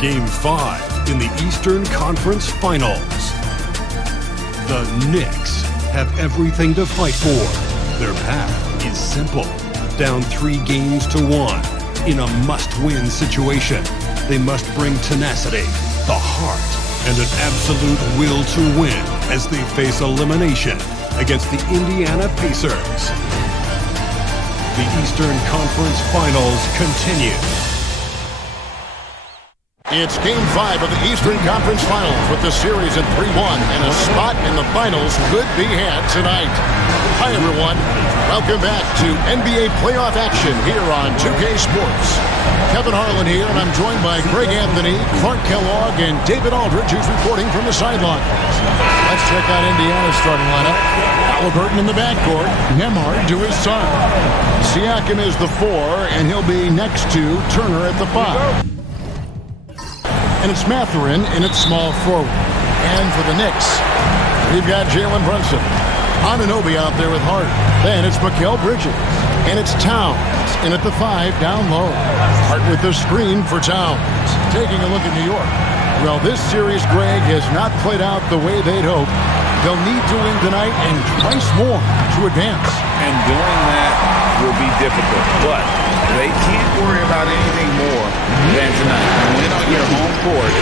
Game 5 in the Eastern Conference Finals. The Knicks have everything to fight for. Their path is simple. Down 3 games to 1 in a must-win situation. They must bring tenacity, the heart, and an absolute will to win as they face elimination against the Indiana Pacers. The Eastern Conference Finals continue. It's Game 5 of the Eastern Conference Finals with the series at 3-1, and a spot in the finals could be had tonight. Hi, everyone. Welcome back to NBA playoff action here on 2K Sports. Kevin Harlan here, and I'm joined by Greg Anthony, Clark Kellogg, and David Aldridge, who's reporting from the sideline. Let's check out Indiana's starting lineup. Halliburton in the backcourt, Nembhard to his son. Siakam is the 4, and he'll be next to Turner at the 5. And it's Mathurin in its small forward. And for the Knicks, we've got Jalen Brunson. Anunoby out there with Hart. Then it's Mikal Bridges. And it's Towns in at the 5 down low. Hart with the screen for Towns. Taking a look at New York. Well, this series, Greg, has not played out the way they'd hoped. They'll need to win tonight and twice more to advance. And doing that will be difficult, but they can't worry about anything more than tonight. Win on your home court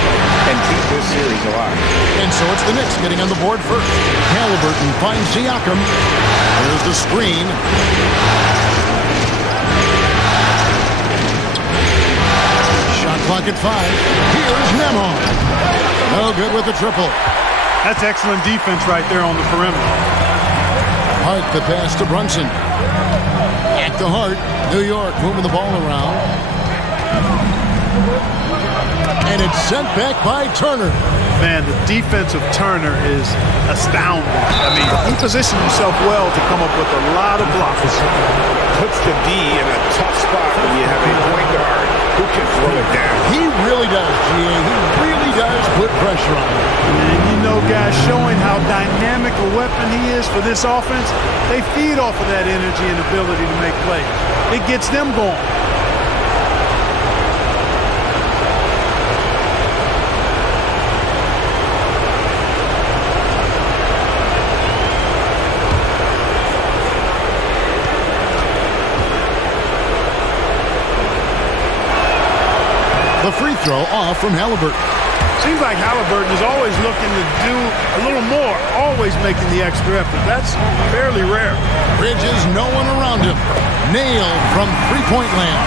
and keep this series alive. And so it's the Knicks getting on the board first. Halliburton finds Siakam. There's the screen. Shot clock at 5. Here's Nembhard. No good with the triple. That's excellent defense right there on the perimeter. Hart the pass to Brunson. Back to Hart. New York moving the ball around. And it's sent back by Turner. Man, the defense of Turner is astounding. I mean, he positioned himself well to come up with a lot of blocks. Puts the D in a tough spot when you have a point guard who can throw it down. He really does, G.A. He really does put pressure on him. And you know, guys, showing how dynamic a weapon he is for this offense, they feed off of that energy and ability to make plays. It gets them going. The free throw off from Halliburton. Seems like Halliburton is always looking to do a little more, always making the extra effort. That's fairly rare. Bridges, no one around him. Nailed from three-point land.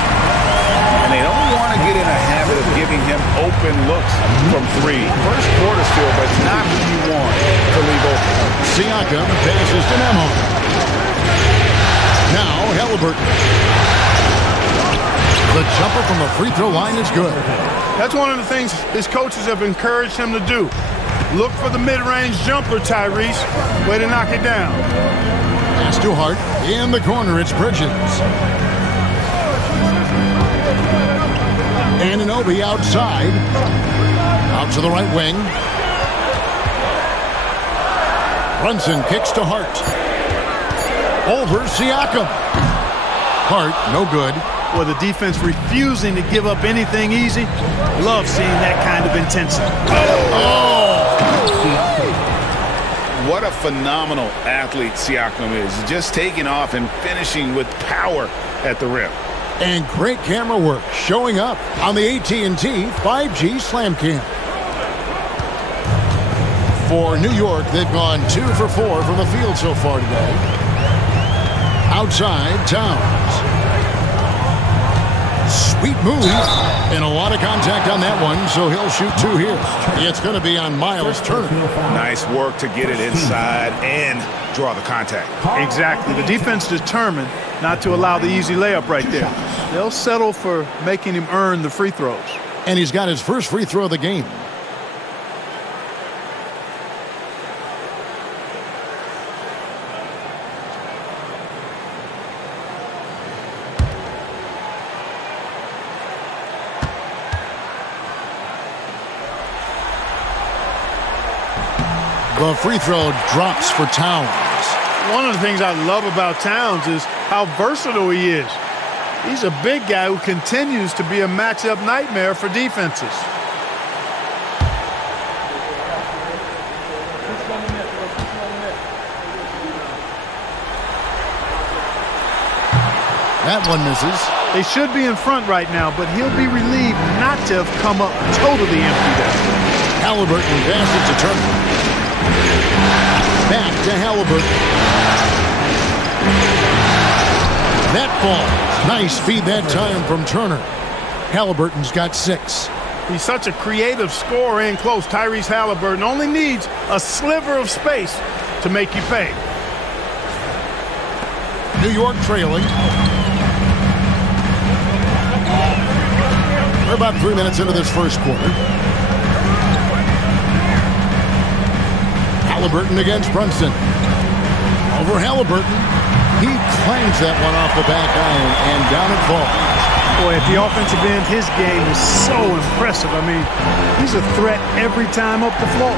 And they don't want to get in a habit of giving him open looks from 3. First quarter still, but not who you want to leave open. Siakam passes to Nembhard. Now Halliburton. The jumper from the free throw line is good. That's one of the things his coaches have encouraged him to do. Look for the mid-range jumper, Tyrese. Way to knock it down. Pass to Hart. In the corner, it's Bridges. Anunoby outside. Out to the right wing. Brunson kicks to Hart. Over Siakam. Hart, no good. Well, the defense refusing to give up anything easy. Love seeing that kind of intensity. Oh! What a phenomenal athlete Siakam is. Just taking off and finishing with power at the rim. And great camera work showing up on the AT&T 5G Slam Cam. For New York, they've gone 2 for 4 from the field so far today. Outside, Towns. Sweet move, and a lot of contact on that one, so he'll shoot 2 here. It's going to be on Miles Turner. Nice work to get it inside and draw the contact. Exactly. The defense determined not to allow the easy layup right there. They'll settle for making him earn the free throws. And he's got his first free throw of the game. The free throw drops for Towns. One of the things I love about Towns is how versatile he is. He's a big guy who continues to be a matchup nightmare for defenses. That one misses. They should be in front right now, but he'll be relieved not to have come up totally empty there. Halliburton passes to Turner. Back to Halliburton. That ball. Nice feed that time from Turner. Halliburton's got 6. He's such a creative scorer in close. Tyrese Halliburton only needs a sliver of space to make you pay. New York trailing. We're about 3 minutes into this first quarter. Halliburton against Brunson. Over Halliburton. He clangs that one off the back iron, and down it falls. Boy, at the offensive end, his game is so impressive. I mean, he's a threat every time up the floor.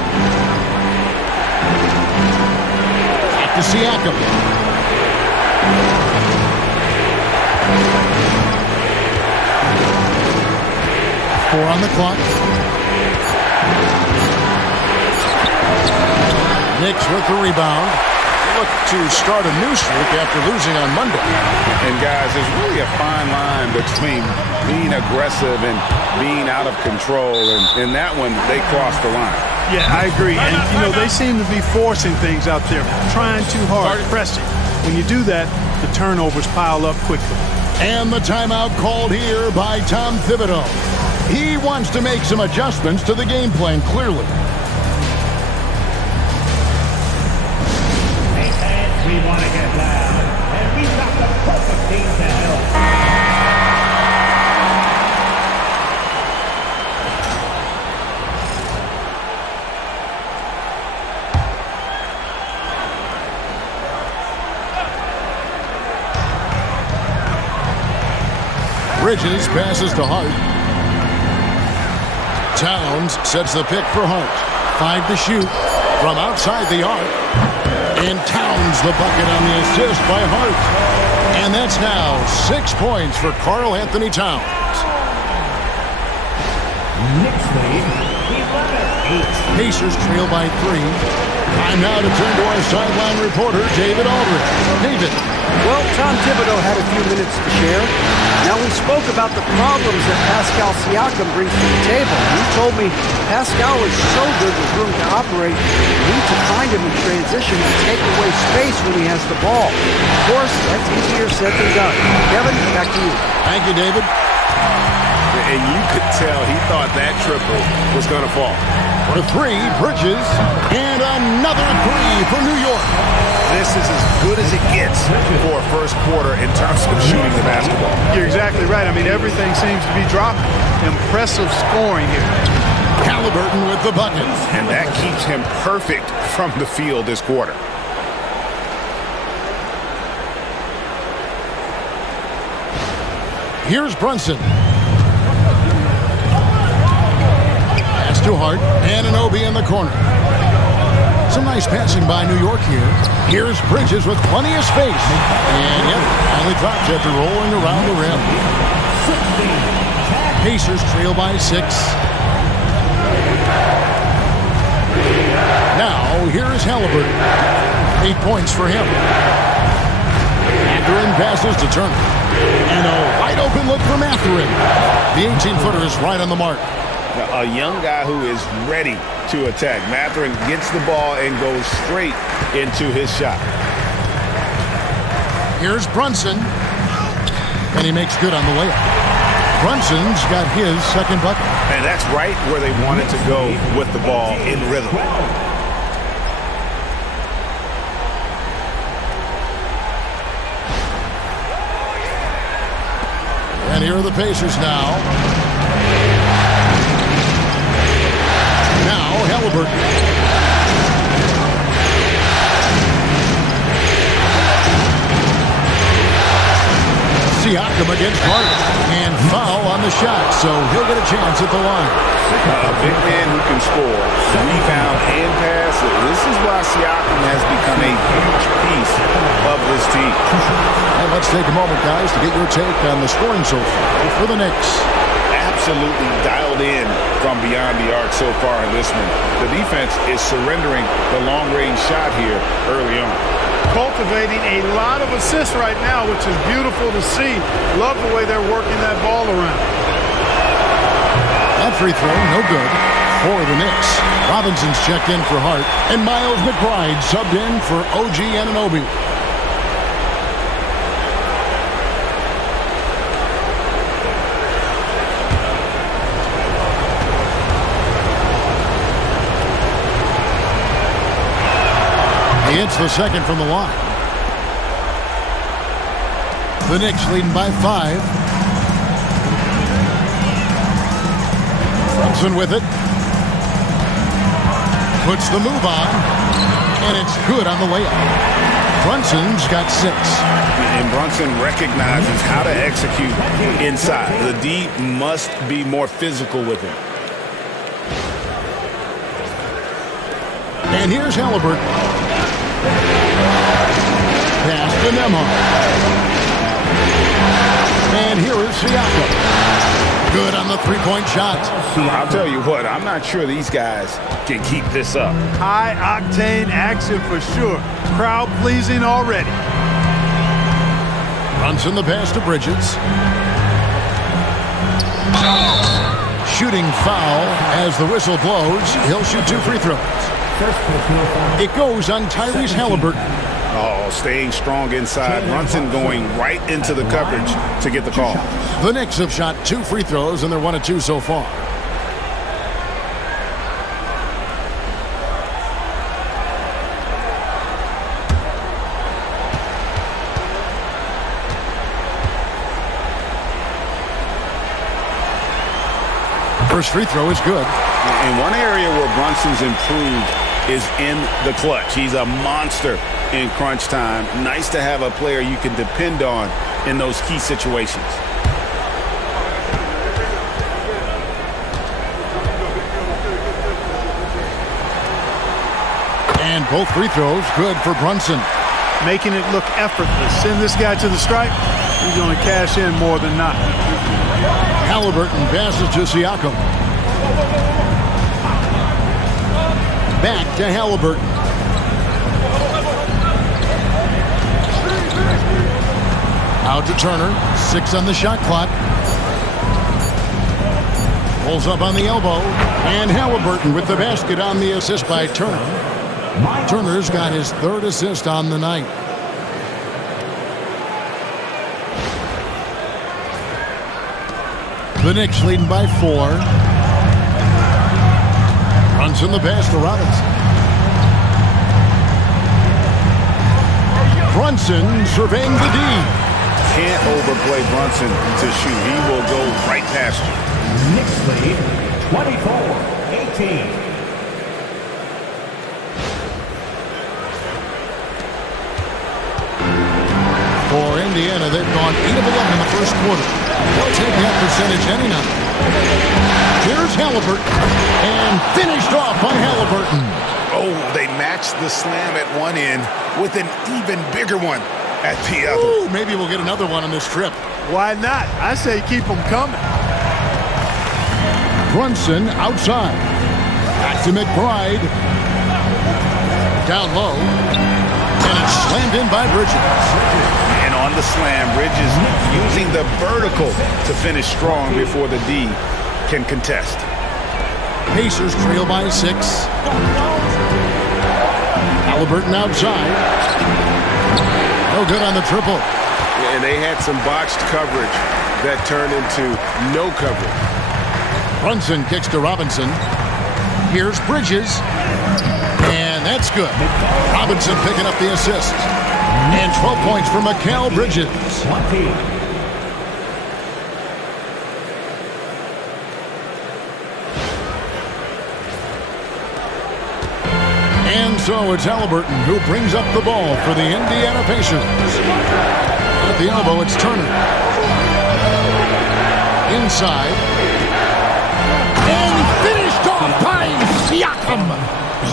Back to Siakam. 4 on the clock. Knicks with the rebound. Look to start a new streak after losing on Monday. And guys, there's really a fine line between being aggressive and being out of control. And in that one, they crossed the line. Yeah, I agree. And, you know, they seem to be forcing things out there, trying too hard, pressing. When you do that, the turnovers pile up quickly. And the timeout called here by Tom Thibodeau. He wants to make some adjustments to the game plan, clearly. We want to get loud, and we've got the perfect team to help. Bridges passes to Hart. Towns sets the pick for Hart. 5 to shoot from outside the arc. And Towns the bucket on the assist by Hart. And that's now 6 points for Karl Anthony Towns. Knicks lead 11-8. Pacers trail by 3. Time now to turn to our sideline reporter, David Aldridge. David. Well, Tom Thibodeau had a few minutes to share. Now, we spoke about the problems that Pascal Siakam brings to the table. He told me Pascal is so good with room to operate, you need to find him in transition and take away space when he has the ball. Of course, that's easier said than done. Kevin, back to you. Thank you, David. And you could tell he thought that triple was going to fall. For 3, Bridges. And another 3 for New York. This is as good as it gets for a first quarter in terms of shooting the basketball. You're exactly right. I mean, everything seems to be dropping. Impressive scoring here. Halliburton with the bucket. And that keeps him perfect from the field this quarter. Here's Brunson. Pass to Hart. Anunoby in the corner. Some nice passing by New York here. Here's Bridges with plenty of space. And yep, finally drops after rolling around the rim. Pacers trail by 6. Now, here is Halliburton. 8 points for him. Mathurin passes to Turner. And a wide open look for Mathurin. The 18-footer is right on the mark. A young guy who is ready to attack. Mathurin gets the ball and goes straight into his shot. Here's Brunson. And he makes good on the layup. Brunson's got his second bucket. And that's right where they wanted to go with the ball in rhythm. And here are the Pacers now. Now Halliburton. Siakam against Hart. And foul on the shot, so he'll get a chance at the line. A big man who can score, rebound, and pass. This is why Siakam has become a huge piece of this team. And let's take a moment, guys, to get your take on the scoring so far for the Knicks. absolutely dialed in from beyond the arc so far in this one. The defense is surrendering the long-range shot here early on. Cultivating a lot of assists right now, which is beautiful to see. Love the way they're working that ball around. That free throw, no good for the Knicks. Robinson's checked in for Hart, and Miles McBride subbed in for OG Anunoby. He hits the second from the line. The Knicks leading by 5. Brunson with it. Puts the move on. And it's good on the layup. Brunson's got 6. And Brunson recognizes how to execute inside. The D must be more physical with him. And here's Halliburton. Pass to Nembhard. And here is Siakam. Good on the three-point shot. I'll tell you what, I'm not sure these guys can keep this up. High-octane action for sure. Crowd-pleasing already. Brunson the pass to Bridges. Shooting foul as the whistle blows. He'll shoot 2 free throws. It goes on Tyrese Halliburton. Oh, staying strong inside. Brunson going right into the coverage to get the call. The Knicks have shot 2 free throws, and they're 1 of 2 so far. First free throw is good. In one area where Brunson's improved is in the clutch. He's a monster in crunch time. Nice to have a player you can depend on in those key situations. And both free throws good for Brunson. Making it look effortless. Send this guy to the stripe. He's going to cash in more than not. Halliburton passes to Siakam. Back to Halliburton. Out to Turner. 6 on the shot clock. Pulls up on the elbow. And Halliburton with the basket on the assist by Turner. Turner's got his 3rd assist on the night. The Knicks leading by 4. Brunson the pass to Robinson. Brunson surveying the D. Can't overplay Brunson to shoot. He will go right past you. Knicks lead 24-18. For Indiana, they've gone 8 of 11 in the first quarter. They'll take that percentage any night. Here's Halliburton. And finished off by Halliburton. Oh, they matched the slam at one end with an even bigger one at the other. Ooh, maybe we'll get another one on this trip. Why not? I say keep them coming. Brunson outside. Back to McBride. Down low. And it's slammed in by Bridges. And on the slam, Bridges using the vertical to finish strong before the D can contest. Pacers trail by 6. Halliburton outside. No good on the triple. And they had some botched coverage that turned into no coverage. Brunson kicks to Robinson. Here's Bridges. And that's good. Robinson picking up the assist. And 12 points for Mikal Bridges. 20. And so it's Halliburton who brings up the ball for the Indiana Pacers. At the elbow, it's Turner. Inside. And finished off by Siakam.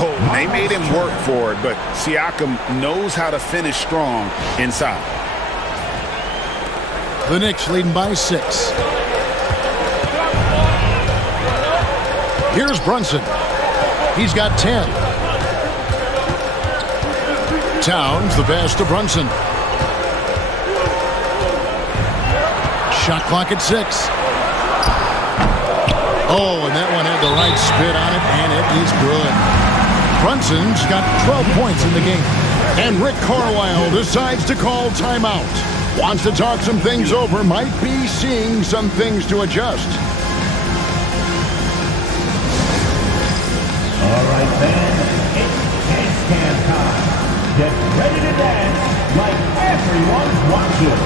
Oh, they made him work for it, but Siakam knows how to finish strong inside. The Knicks leading by 6. Here's Brunson. He's got 10. Towns, the pass to Brunson. Shot clock at 6. Oh, and that one had the right spit on it, and it is good. Brunson's got 12 points in the game. And Rick Carlisle decides to call timeout. Wants to talk some things over, might be seeing some things to adjust. All right, fans, it's dance cam time. Get ready to dance like everyone's watching.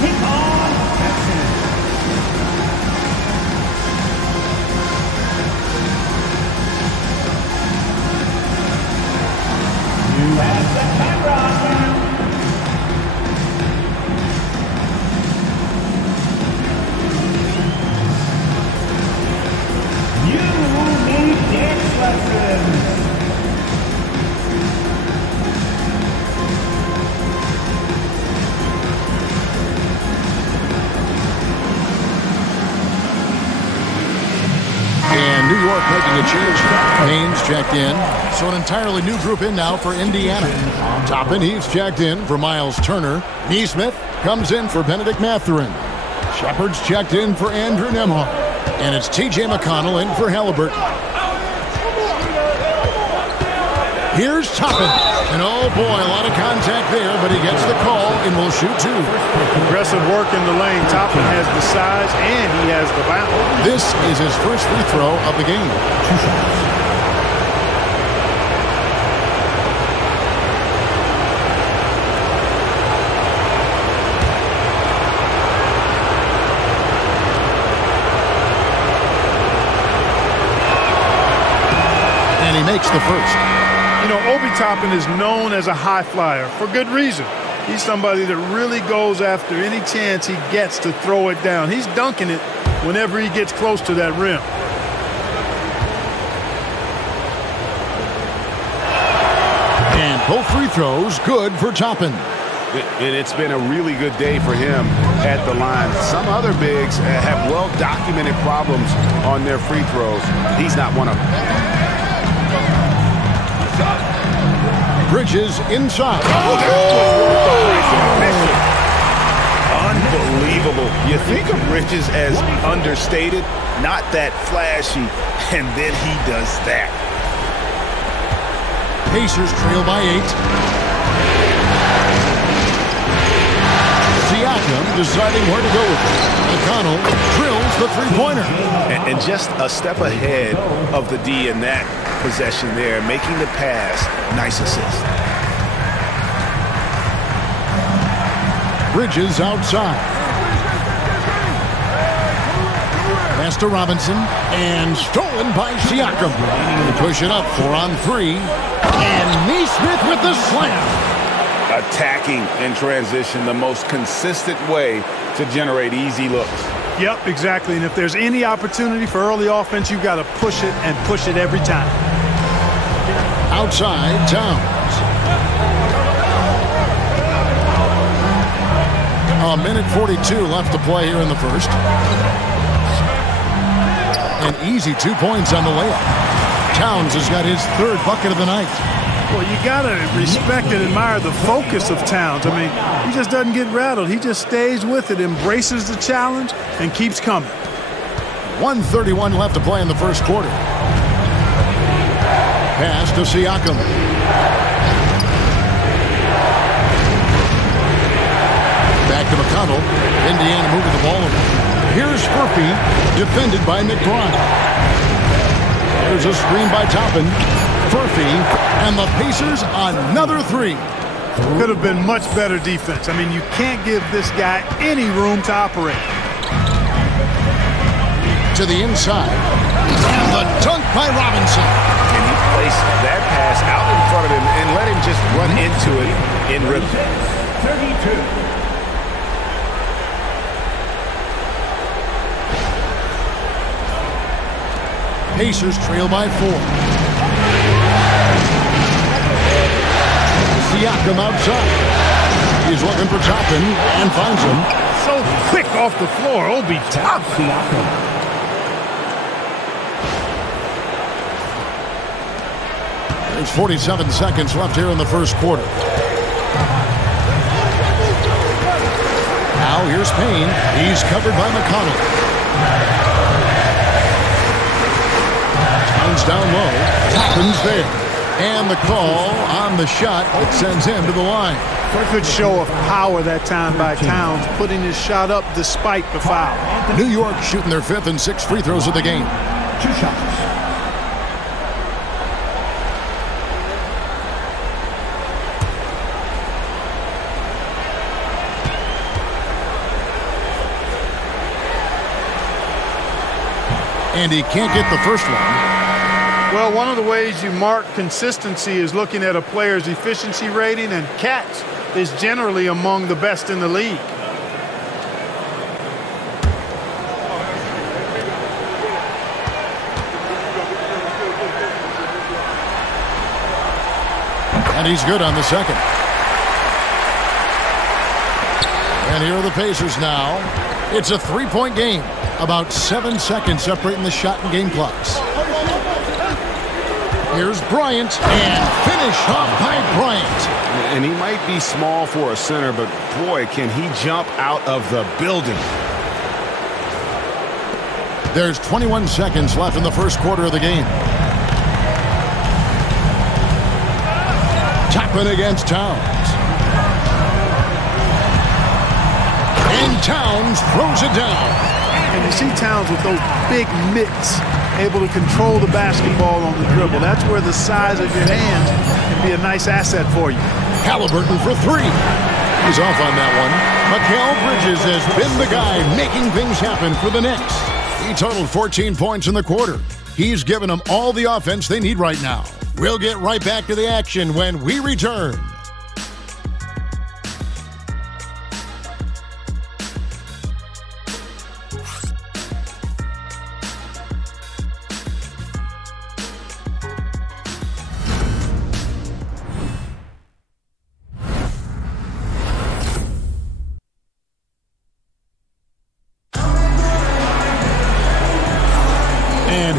Keep on dancing. You have the camera. Dance lessons. And New York making a change. Haynes checked in. So an entirely new group in now for Indiana. Toppin, he's checked in for Miles Turner. Neesmith comes in for Benedict Mathurin. Shepard's checked in for Andrew Nembhard. And it's T.J. McConnell in for Halliburton. Here's Toppin. And oh boy, a lot of contact there, but he gets the call and will shoot 2. Aggressive work in the lane. Toppin has the size and he has the bounce. This is his first free throw of the game. 2 shots. And he makes the first. You know, Obi Toppin is known as a high flyer for good reason. He's somebody that really goes after any chance he gets to throw it down. He's dunking it whenever he gets close to that rim. And both free throws good for Toppin. And it's been a really good day for him at the line. Some other bigs have well-documented problems on their free throws. He's not one of them. Bridges inside. Unbelievable. You think of Bridges as understated, not that flashy, and then he does that. Pacers trail by 8. Siakam deciding where to go with it. McConnell drills the three-pointer. And just a step ahead of the D in that possession there, making the pass. Nice assist. Bridges outside. Pass to Robinson. And stolen by Siakam. They push it up 4 on 3. And Neesmith with the slam. Attacking in transition, the most consistent way to generate easy looks. Yep, exactly. And if there's any opportunity for early offense, you've got to push it and push it every time. Outside, Towns. A minute 42 left to play here in the first. An easy 2 points on the layup. Towns has got his 3rd bucket of the night. Well, you got to respect and admire the focus of Towns. I mean, he just doesn't get rattled. He just stays with it, embraces the challenge, and keeps coming. 1:31 left to play in the first quarter. Pass to Siakam. Back to McConnell. Indiana moving the ball over. Here's Furphy, defended by McBride. There's a screen by Toppin. Furphy, and the Pacers another 3. Could have been much better defense. I mean, you can't give this guy any room to operate. To the inside. And the dunk by Robinson. And he placed that pass out in front of him and let him just run into it in rhythm. 32. Pacers trail by 4. Siakam outside. He's looking for Toppin and finds him. So quick off the floor, Obi Toppin. There's 47 seconds left here in the first quarter. Now here's Payne. He's covered by McConnell. Towns down low. Toppin's there. And the call on the shot that sends him to the line. A good show of power that time by Towns, putting his shot up despite the foul. New York shooting their 5th and 6th free throws of the game. 2 shots. And he can't get the first one. Well, one of the ways you mark consistency is looking at a player's efficiency rating, and catch is generally among the best in the league. And he's good on the second. And here are the Pacers now. It's a 3-point game. About 7 seconds separating the shot and game clocks. Here's Bryant, and finish off by Bryant. And he might be small for a center, but boy, can he jump out of the building. There's 21 seconds left in the first quarter of the game. Toppin against Towns. And Towns throws it down. And you see Towns with those big mitts, able to control the basketball on the dribble. That's where the size of your hands can be a nice asset for you. Halliburton for 3. He's off on that one. Mikal Bridges has been the guy making things happen for the Knicks. He totaled 14 points in the quarter. He's given them all the offense they need right now. We'll get right back to the action when we return.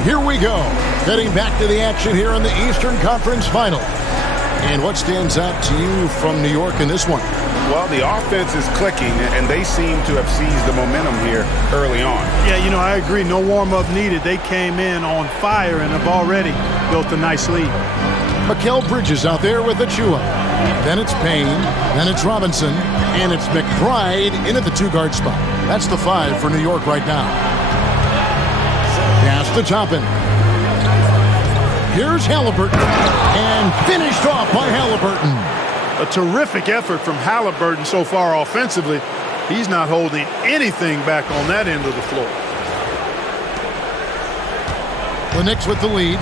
Here we go, heading back to the action here in the Eastern Conference Final. And what stands out to you from New York in this one? Well, the offense is clicking, and they seem to have seized the momentum here early on. Yeah, you know, I agree. No warm-up needed. They came in on fire and have already built a nice lead. Mikal Bridges out there with Achua. Then it's Payne, then it's Robinson, and it's McBride in at the 2-guard spot. That's the 5 for New York right now. Pass to Toppin. Here's Halliburton. And finished off by Halliburton. A terrific effort from Halliburton so far offensively. He's not holding anything back on that end of the floor. The Knicks with the lead.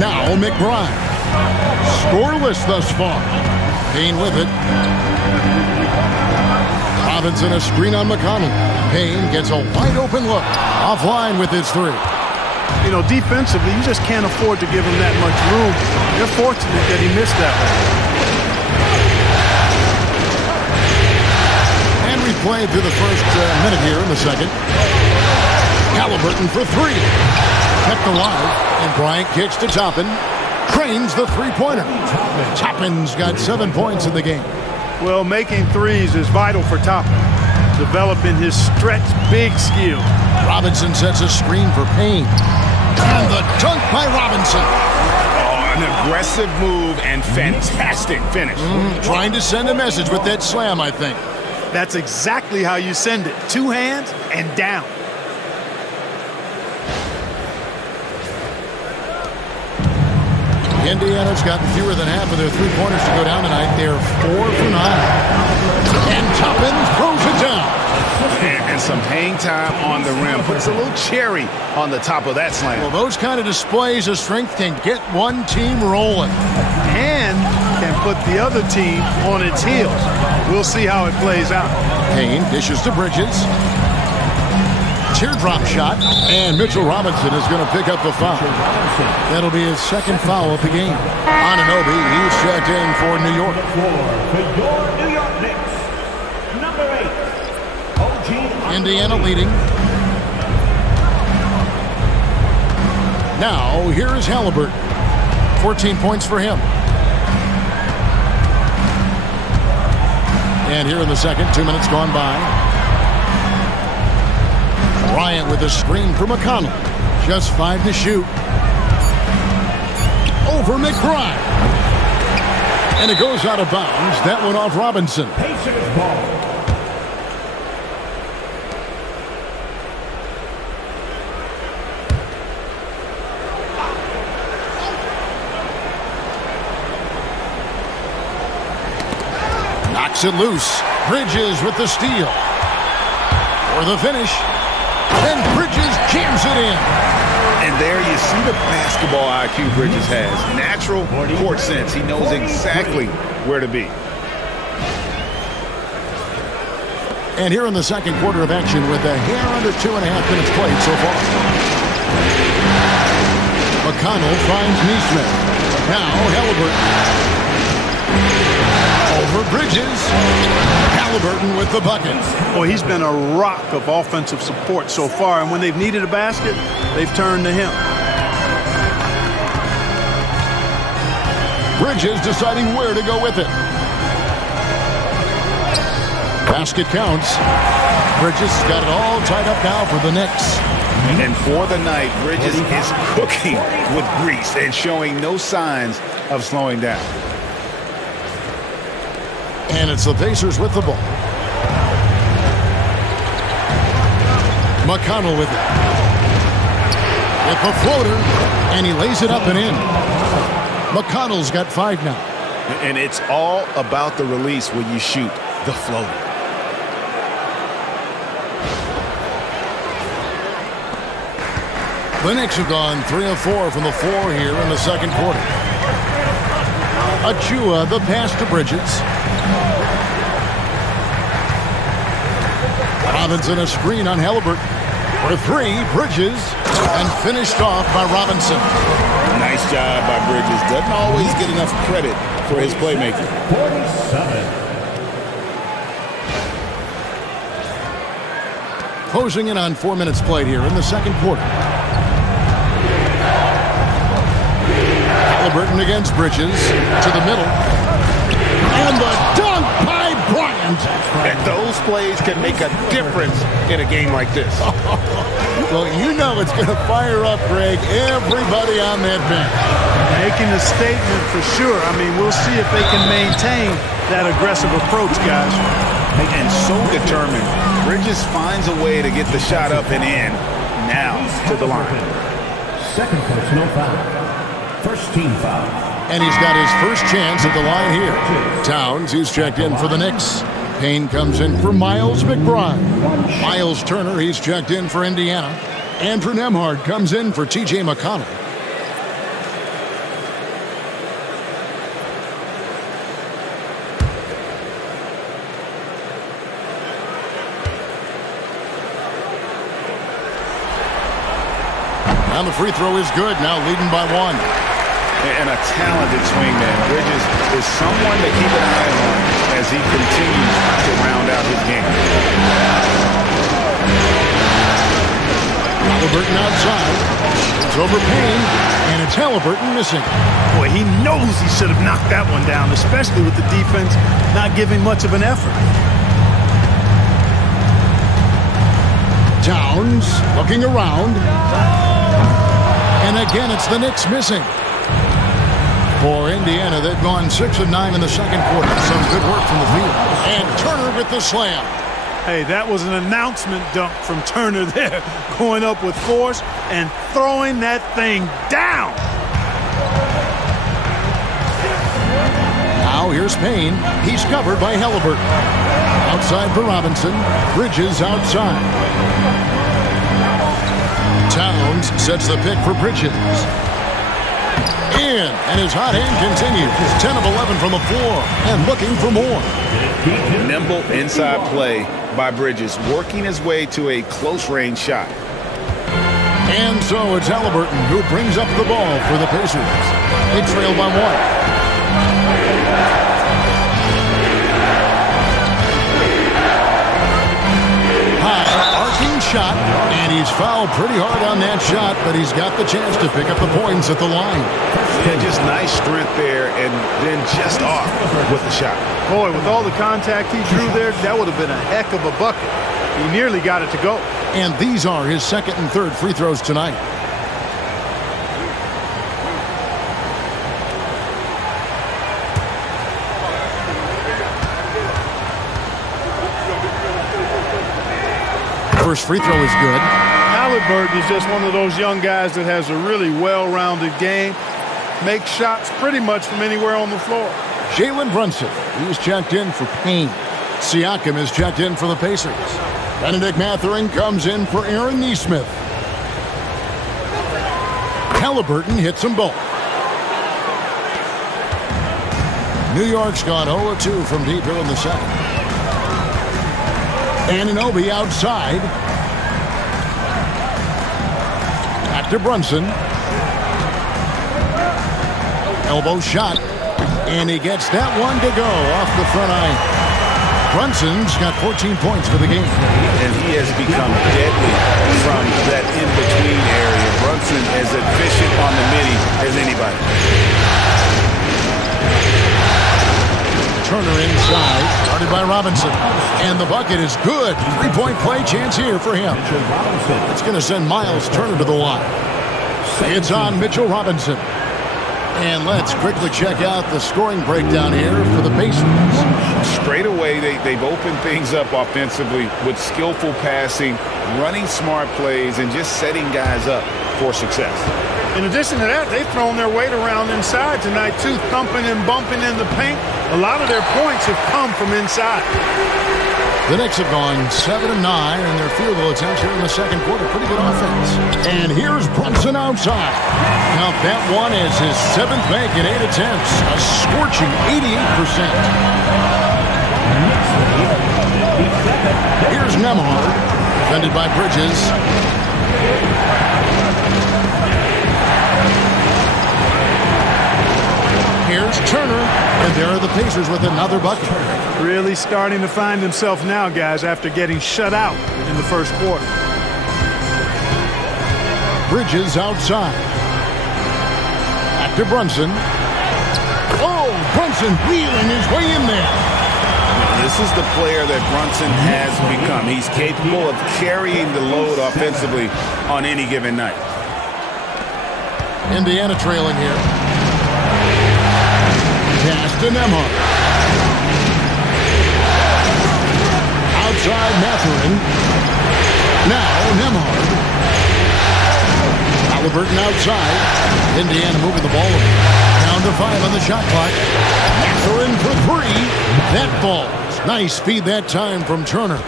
Now McBride. Scoreless thus far. Payne with it. Robinson a screen on McConnell. Payne gets a wide open look. Offline with his 3. You know, defensively, you just can't afford to give him that much room. They're fortunate that he missed that one. And we played through the first minute here in the second. Halliburton for 3. Kept alive. And Bryant kicks to Toppin. Cranes the 3-pointer. Toppin's got 7 points in the game. Well, making threes is vital for Toppin. Developing his stretch big skill. Robinson sets a screen for Payne. And the dunk by Robinson. Oh, an aggressive move and fantastic finish. Trying to send a message with that slam, I think. That's exactly how you send it. 2 hands and down. Indiana's gotten fewer than half of their 3-pointers to go down tonight. They're 4 for 9. And Toppin throws it down. And some hang time on the rim. Puts a little cherry on the top of that slam. Well, those kind of displays of strength can get one team rolling. And can put the other team on its heels. We'll see how it plays out. Payne dishes to Bridges. teardrop shot, and Mitchell Robinson is going to pick up the foul. That'll be his second foul of the game. Anunoby, he's checked in for New York. For your New York Knicks, number 8, OG. Indiana leading. Now, here is Halliburton. 14 points for him. And here in the second, 2 minutes gone by. Bryant with a screen for McConnell. Just 5 to shoot. Over McBride. And it goes out of bounds. That one off Robinson. Pacers ball. Knocks it loose. Bridges with the steal. For the finish. And Bridges jams it in. And there you see the basketball IQ Bridges has. Natural court sense. He knows exactly where to be. And here in the second quarter of action with a hair under 2.5 minutes played so far. McConnell finds Neesmith. Now Halliburton. Over Bridges. Halliburton with the bucket. Well, he's been a rock of offensive support so far, and when they've needed a basket, they've turned to him. Bridges deciding where to go with it. Basket counts. Bridges got it all tied up now for the Knicks. And for the night, Bridges is cooking with grease and showing no signs of slowing down. And it's the Pacers with the ball. McConnell with it. With the floater, and he lays it up and in. McConnell's got 5 now. And it's all about the release when you shoot the floater. The Knicks have gone 3 of 4 from the floor here in the second quarter. Achua, the pass to Bridges. Robinson a screen on Halliburton. For 3, Bridges, and finished off by Robinson. Nice job by Bridges. Doesn't always get enough credit for his playmaking. 47. Closing in on 4 minutes played here in the second quarter. Halliburton against Bridges to the middle. And the dunk by Bryant. And those plays can make a difference in a game like this. Well, you know it's going to fire up, Greg, everybody on that bench. Making a statement for sure. I mean, we'll see if they can maintain that aggressive approach, guys. And so determined. Bridges finds a way to get the shot up and in. Now to the line. Second personal foul. First team foul. And he's got his first chance at the line here. Towns, he's checked in for the Knicks. Payne comes in for Miles McBride. Miles Turner, he's checked in for Indiana. Andrew Nembhard comes in for T.J. McConnell. And the free throw is good, now leading by 1. And a talented swingman. Bridges is someone to keep an eye on as he continues to round out his game. Halliburton outside. It's over Payne, and it's Halliburton missing. Boy, he knows he should have knocked that one down, especially with the defense not giving much of an effort. Towns looking around. And again, it's the Knicks missing. For Indiana, they've gone 6 of 9 in the second quarter. Some good work from the field. And Turner with the slam. Hey, that was an announcement dunk from Turner there. Going up with force and throwing that thing down. Now here's Payne. He's covered by Halliburton. Outside for Robinson. Bridges outside. Towns sets the pick for Bridges. in, and his hot hand continues. 10 of 11 from the floor, and looking for more. Nimble inside play by Bridges, working his way to a close-range shot. And so it's Halliburton who brings up the ball for the Pacers. They trail by 1. Arcing shot, and he's fouled pretty hard on that shot, but he's got the chance to pick up the points at the line. Yeah, just nice strength there, and then just off with the shot. Boy, with all the contact he drew there, that would have been a heck of a bucket. He nearly got it to go. And these are his second and third free throws tonight. First free throw is good. Halliburton is just one of those young guys that has a really well-rounded game. Makes shots pretty much from anywhere on the floor. Jalen Brunson, he's checked in for Payne. Siakam is checked in for the Pacers. Benedict Mathurin comes in for Aaron Nesmith. Halliburton hits them both. New York's gone 0-2 from deep here in the second. Anunoby outside. Back to Brunson. Elbow shot. And he gets that one to go off the front eye. Brunson's got 14 points for the game. And he has become deadly from that in-between area. Brunson as efficient on the midi as anybody. Turner inside, guarded by Robinson. And the bucket is good. Three-point play chance here for him. It's going to send Miles Turner to the line. It's on Mitchell Robinson. And let's quickly check out the scoring breakdown here for the Pacers. Straight away, they've opened things up offensively with skillful passing, running smart plays, and just setting guys up for success. In addition to that, they've thrown their weight around inside tonight, too, thumping and bumping in the paint. A lot of their points have come from inside. The Knicks have gone 7-9 in their field goal attempts here in the second quarter. Pretty good offense. And here's Brunson outside. Now that one is his seventh make in 8 attempts. A scorching 88%. Here's Nembhard, defended by Bridges. Here's Turner, and there are the Pacers with another bucket. Really starting to find himself now, guys, after getting shut out in the first quarter. Bridges outside. Back to Brunson. Oh, Brunson wheeling his way in there. This is the player that Brunson has become. He's capable of carrying the load offensively on any given night. Indiana trailing here. Pass to Nembhard. Outside Mathurin. Now Nembhard. Halliburton outside. Indiana moving the ball down to 5 on the shot clock. Mathurin for 3. That falls. Nice speed that time from Turner.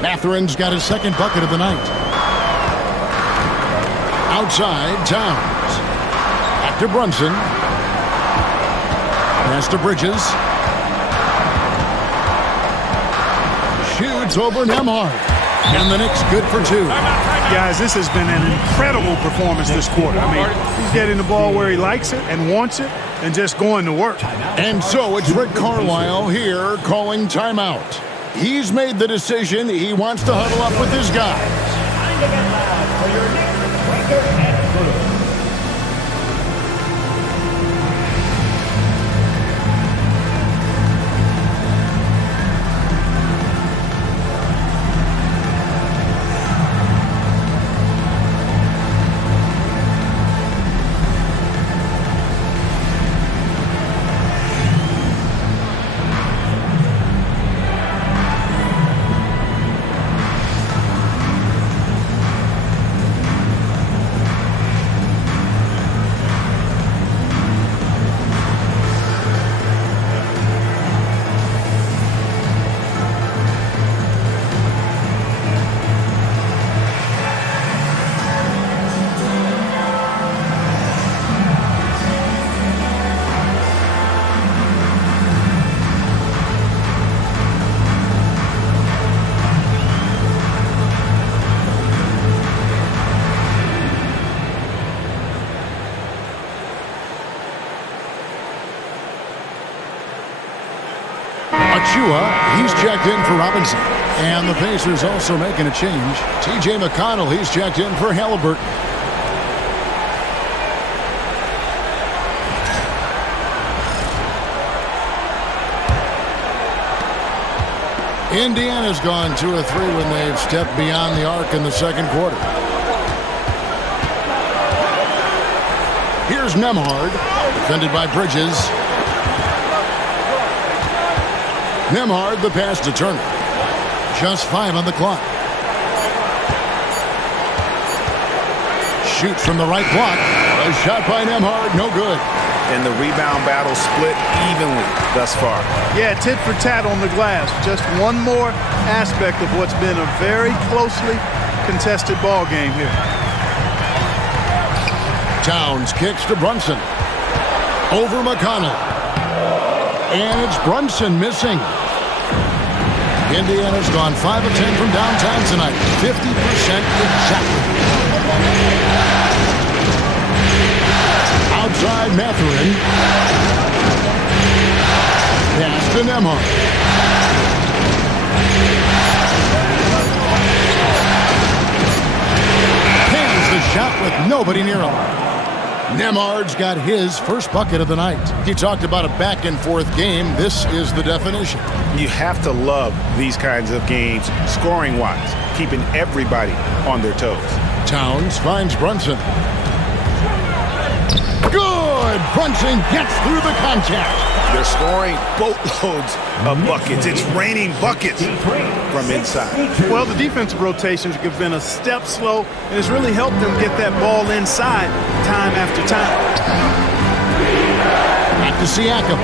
Mathurin's got his second bucket of the night. Outside Towns. Back to Brunson. Pass to Bridges. Shoots over Nembhard. And the Knicks good for 2. Guys, this has been an incredible performance this quarter. I mean, he's getting the ball where he likes it and wants it and just going to work. And so it's Rick Carlisle here calling timeout. He's made the decision. He wants to huddle up with his guys. Time to get loud for your Knicks breaker and crew. Shua, he's checked in for Robinson. And the Pacers also making a change. T.J. McConnell, he's checked in for Halliburton. Indiana's gone 2 of 3 when they've stepped beyond the arc in the second quarter. Here's Nembhard, defended by Bridges. Nembhard, the pass to Turner. Just 5 on the clock. Shoot from the right block. A shot by Nembhard, no good. And the rebound battle split evenly thus far. Yeah, tit for tat on the glass. Just one more aspect of what's been a very closely contested ball game here. Towns kicks to Brunson. Over McConnell. And it's Brunson missing. Indiana's gone 5 of 10 from downtown tonight. 50% exactly. Outside Mathurin. Pass to Nembhard. Hands the shot with nobody near him. Nembhard's got his first bucket of the night. You talked about a back-and-forth game. This is the definition. You have to love these kinds of games, scoring-wise, keeping everybody on their toes. Towns finds Brunson. Good! Brunson gets through the contact. They're scoring boatloads of buckets. It's raining buckets from inside. Well, the defensive rotations have been a step slow, and it's really helped them get that ball inside time after time. Back to Siakam.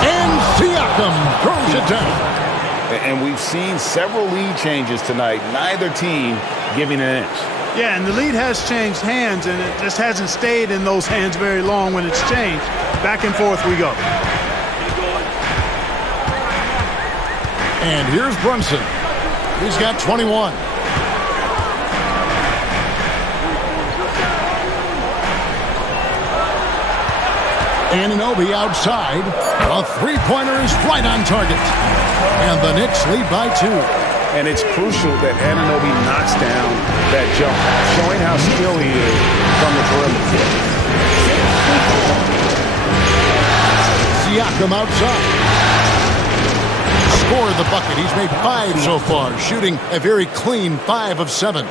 And Siakam throws it down. And we've seen several lead changes tonight. Neither team giving an inch. Yeah, and the lead has changed hands, and it just hasn't stayed in those hands very long when it's changed. Back and forth we go. And here's Brunson. He's got 21. Anunoby outside. A three-pointer is right on target. And the Knicks lead by 2. And it's crucial that Anunoby knocks down that jump, showing how skilled he is from the perimeter. Siakam outside. Scored the bucket. He's made 5 so far, shooting a very clean 5 of 7.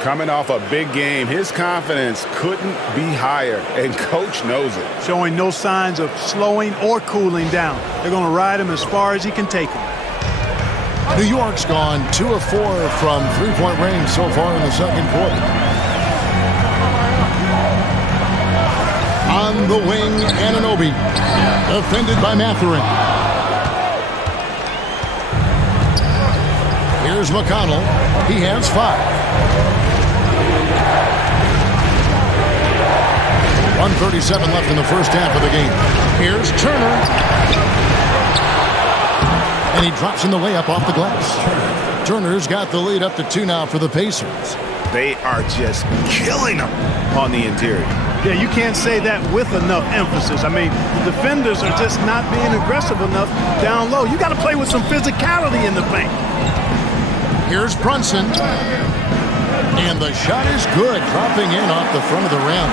Coming off a big game, his confidence couldn't be higher, and Coach knows it. Showing no signs of slowing or cooling down. They're going to ride him as far as he can take him. New York's gone 2 of 4 from three-point range so far in the second quarter. On the wing, Anunoby, defended by Mathurin. Here's McConnell. He has 5. 1:37 left in the first half of the game. Here's Turner. And he drops in the layup off the glass. Turner's got the lead up to 2 now for the Pacers. They are just killing them on the interior. Yeah, you can't say that with enough emphasis. I mean, the defenders are just not being aggressive enough down low. You got to play with some physicality in the paint. Here's Brunson. And the shot is good, dropping in off the front of the rim.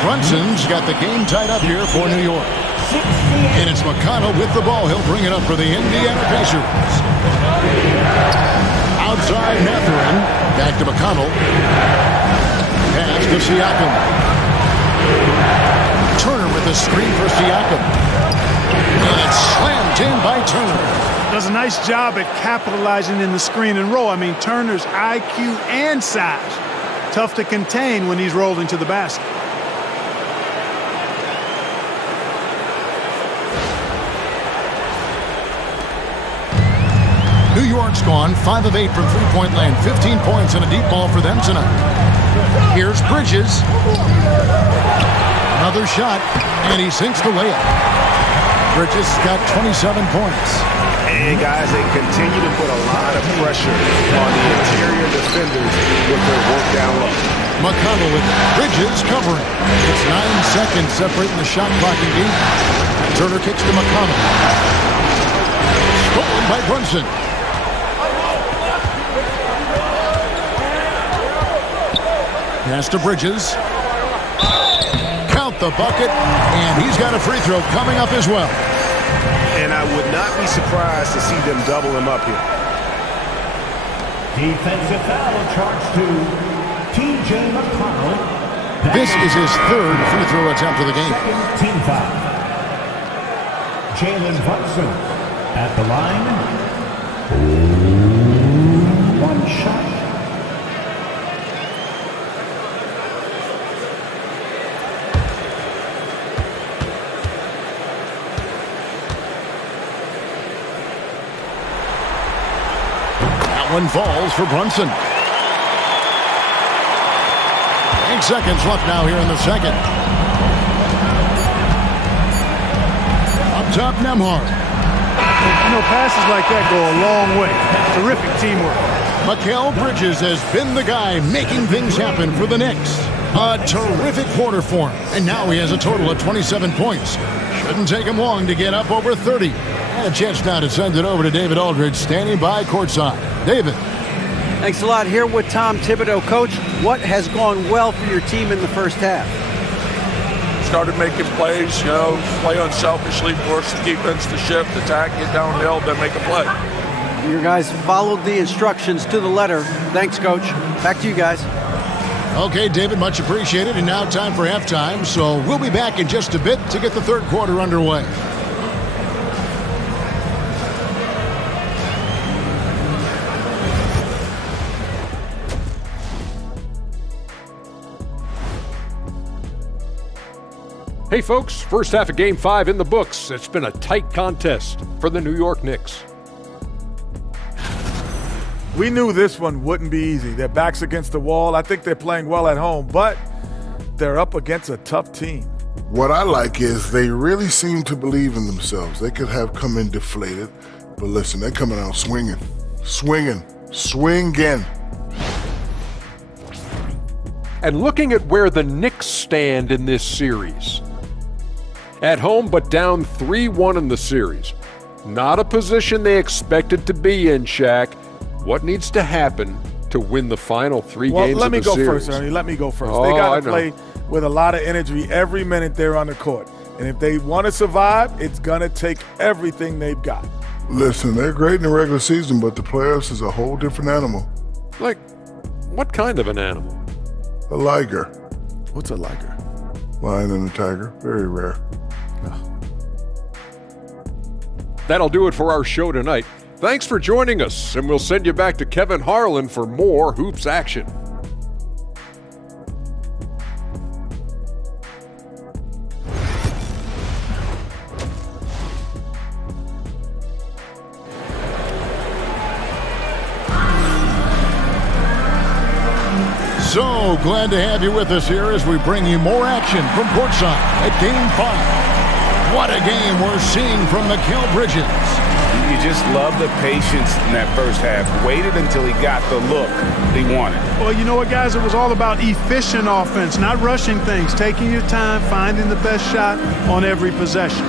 Brunson's got the game tied up here for New York. And it's McConnell with the ball. He'll bring it up for the Indiana Pacers. Outside Mathurin. Back to McConnell. Pass to Siakam. Turner with a screen for Siakam. And it's slammed in by Turner. Does a nice job at capitalizing in the screen and roll. I mean, Turner's IQ and size. Tough to contain when he's rolling to the basket. New York's gone 5 of 8 from three-point land. 15 points and a deep ball for them tonight. Here's Bridges. Another shot, and he sinks the layup. Bridges got 27 points. And guys, they continue to put a lot of pressure on the interior defenders with their work down low. McConnell with it. Bridges covering. It's 9 seconds separating the shot clock and game. Turner kicks to McConnell. Stolen by Brunson. Pass to Bridges. Count the bucket, and he's got a free throw coming up as well. And I would not be surprised to see them double him up here. Defensive foul charged to T.J. McConnell. This is his third free throw attempt of the game. Second team foul. Jalen Brunson at the line. One shot. One falls for Brunson. 8 seconds left now here in the second. Up top, Nembhard. You know, passes like that go a long way. Terrific teamwork. Mikal Bridges has been the guy making things happen for the Knicks. A terrific quarter for him. And now he has a total of 27 points. Shouldn't take him long to get up over 30. And a chance now to send it over to David Aldridge, standing by courtside. David. Thanks a lot. Here with Tom Thibodeau. Coach, what has gone well for your team in the first half? Started making plays, you know, play unselfishly, force the defense to shift, attack, get downhill, then make a play. Your guys followed the instructions to the letter. Thanks, Coach. Back to you guys. Okay, David, much appreciated. And now time for halftime, so we'll be back in just a bit to get the third quarter underway. Hey folks, first half of Game 5 in the books. It's been a tight contest for the New York Knicks. We knew this one wouldn't be easy. Their backs against the wall. I think they're playing well at home, but they're up against a tough team. What I like is they really seem to believe in themselves. They could have come in deflated, but listen, they're coming out swinging. Swinging. Swinging. And looking at where the Knicks stand in this series. At home, but down 3-1 in the series. Not a position they expected to be in, Shaq. What needs to happen to win the final 3 games of the series? Well, let me go first, Ernie. Let me go first. They got to play with a lot of energy every minute they're on the court. And if they want to survive, it's going to take everything they've got. Listen, they're great in the regular season, but the playoffs is a whole different animal. Like, what kind of an animal? A liger. What's a liger? Lion and a tiger. Very rare. That'll do it for our show tonight. Thanks for joining us, and we'll send you back to Kevin Harlan for more hoops action. So glad to have you with us here as we bring you more action from courtside at Game 5. What a game we're seeing from Mikal Bridges. You just love the patience in that first half. Waited until he got the look he wanted. Well, you know what, guys? It was all about efficient offense, not rushing things, taking your time, finding the best shot on every possession.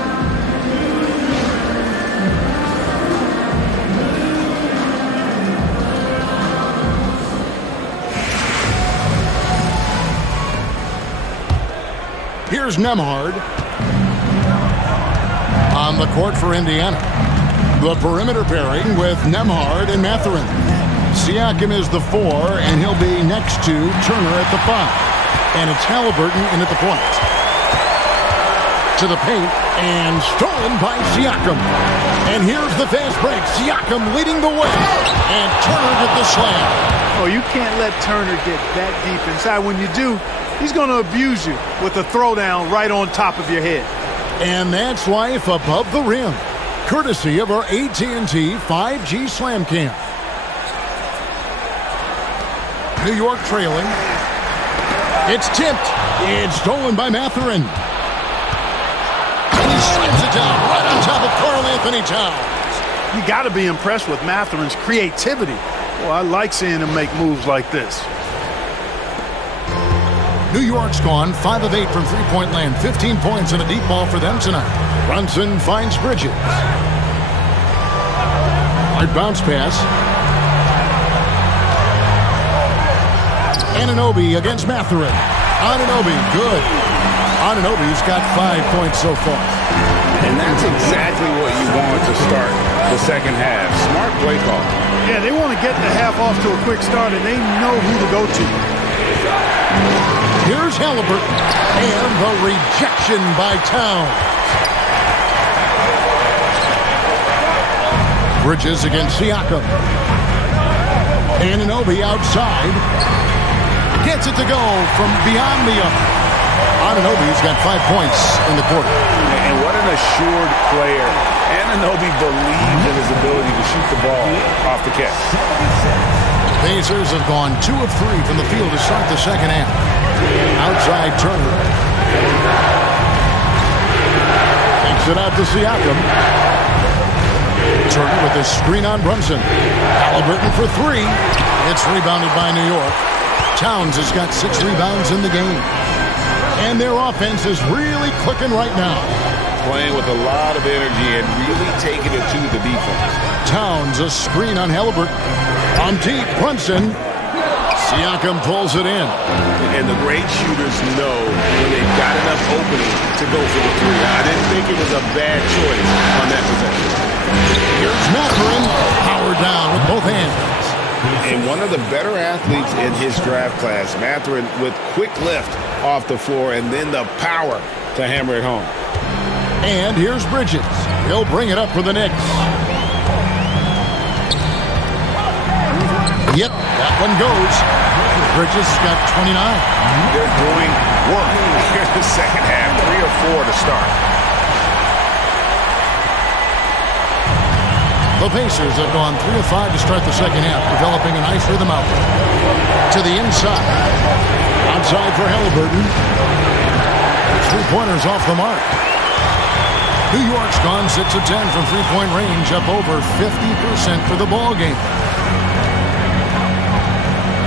Here's Nembhard on the court for Indiana. The perimeter pairing with Nembhard and Mathurin. Siakam is the 4, and he'll be next to Turner at the 5. And it's Halliburton in at the point. To the paint, and stolen by Siakam. And here's the fast break. Siakam leading the way. And Turner with the slam. Oh, you can't let Turner get that deep inside. When you do, he's going to abuse you with a throwdown right on top of your head. And that's life above the rim, courtesy of our AT&T 5G Slam Cam. New York trailing. It's tipped. It's stolen by Mathurin. And he slams it down right on top of Karl Anthony Towns. You got to be impressed with Mathurin's creativity. Well, I like seeing him make moves like this. New York's gone 5 of 8 from three-point land. 15 points and a deep ball for them tonight. Brunson finds Bridges. Hard bounce pass. Anunoby against Mathurin. Anunoby, good. Anunoby's got 5 points so far. And that's exactly what you want to start the second half. Smart play call. Yeah, they want to get the half off to a quick start, and they know who to go to. Here's Halliburton. And the rejection by Towns. Bridges against Siakam. Anunoby outside. Gets it to go from beyond the arc. Anunoby's got 5 points in the quarter. And what an assured player. Anunoby believes in his ability to shoot the ball off the catch. Pacers have gone 2 of 3 from the field to start the second half. Outside Turner. Takes it out to Siakam. Turner with a screen on Brunson. Halliburton for 3. It's rebounded by New York. Towns has got 6 rebounds in the game. And their offense is really clicking right now. Playing with a lot of energy and really taking it to the defense. Towns, a screen on Halliburton. On deep, Brunson. Siakam pulls it in. And the great shooters know when they've got enough opening to go for the 3. I didn't think it was a bad choice on that possession. Here's Mathurin. Power down with both hands. And one of the better athletes in his draft class, Mathurin, with quick lift off the floor and then the power to hammer it home. And here's Bridges. He'll bring it up for the Knicks. Yep, that one goes. Bridges got 29. They're doing work here in the second half. 3 or 4 to start. The Pacers have gone 3 of 5 to start the second half, developing a nice rhythm out there. To the inside. Outside for Halliburton. 3-pointers off the mark. New York's gone 6 of 10 from three-point range, up over 50% for the ball game.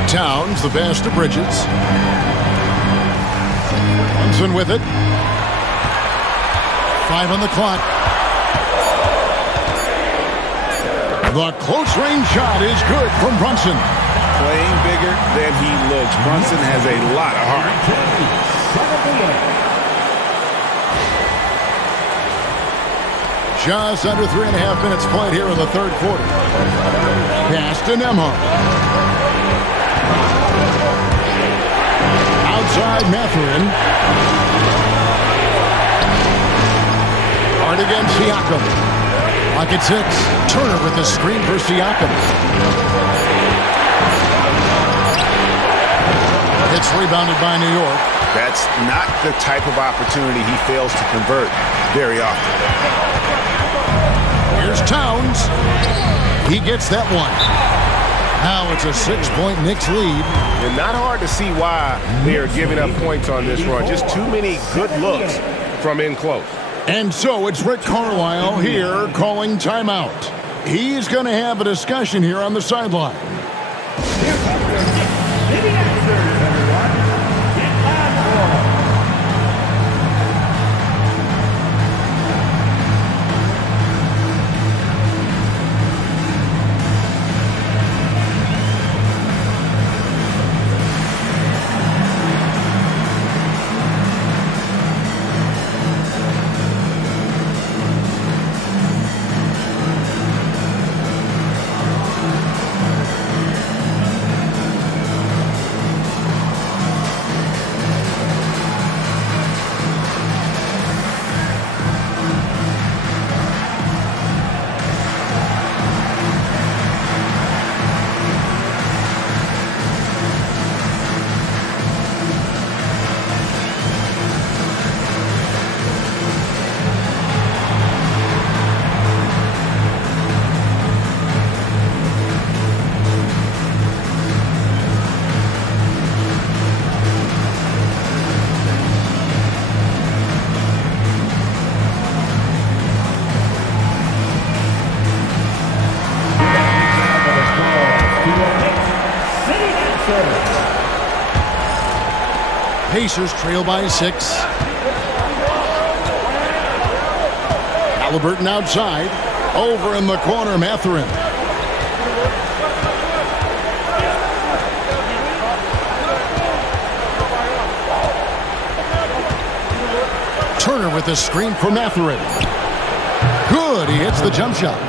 Towns, the pass to Bridges. Brunson with it. 5 on the clock. The close-range shot is good from Brunson. Playing bigger than he looks. Brunson has a lot of heart. Just under 3.5 minutes played here in the third quarter. Pass to Nembhard. Outside Mathurin. Hard against Siakam. Like it's 6. Turner with the screen for Siakam. It's rebounded by New York. That's not the type of opportunity he fails to convert very often. Here's Towns. He gets that one. Now it's a 6-point Knicks lead. And not hard to see why they are giving up points on this run. Just too many good looks from in close. And so it's Rick Carlisle here calling timeout. He's going to have a discussion here on the sideline. Pacers trail by 6. Halliburton outside. Over in the corner, Mathurin. Turner with a screen for Mathurin. Good, he hits the jump shot.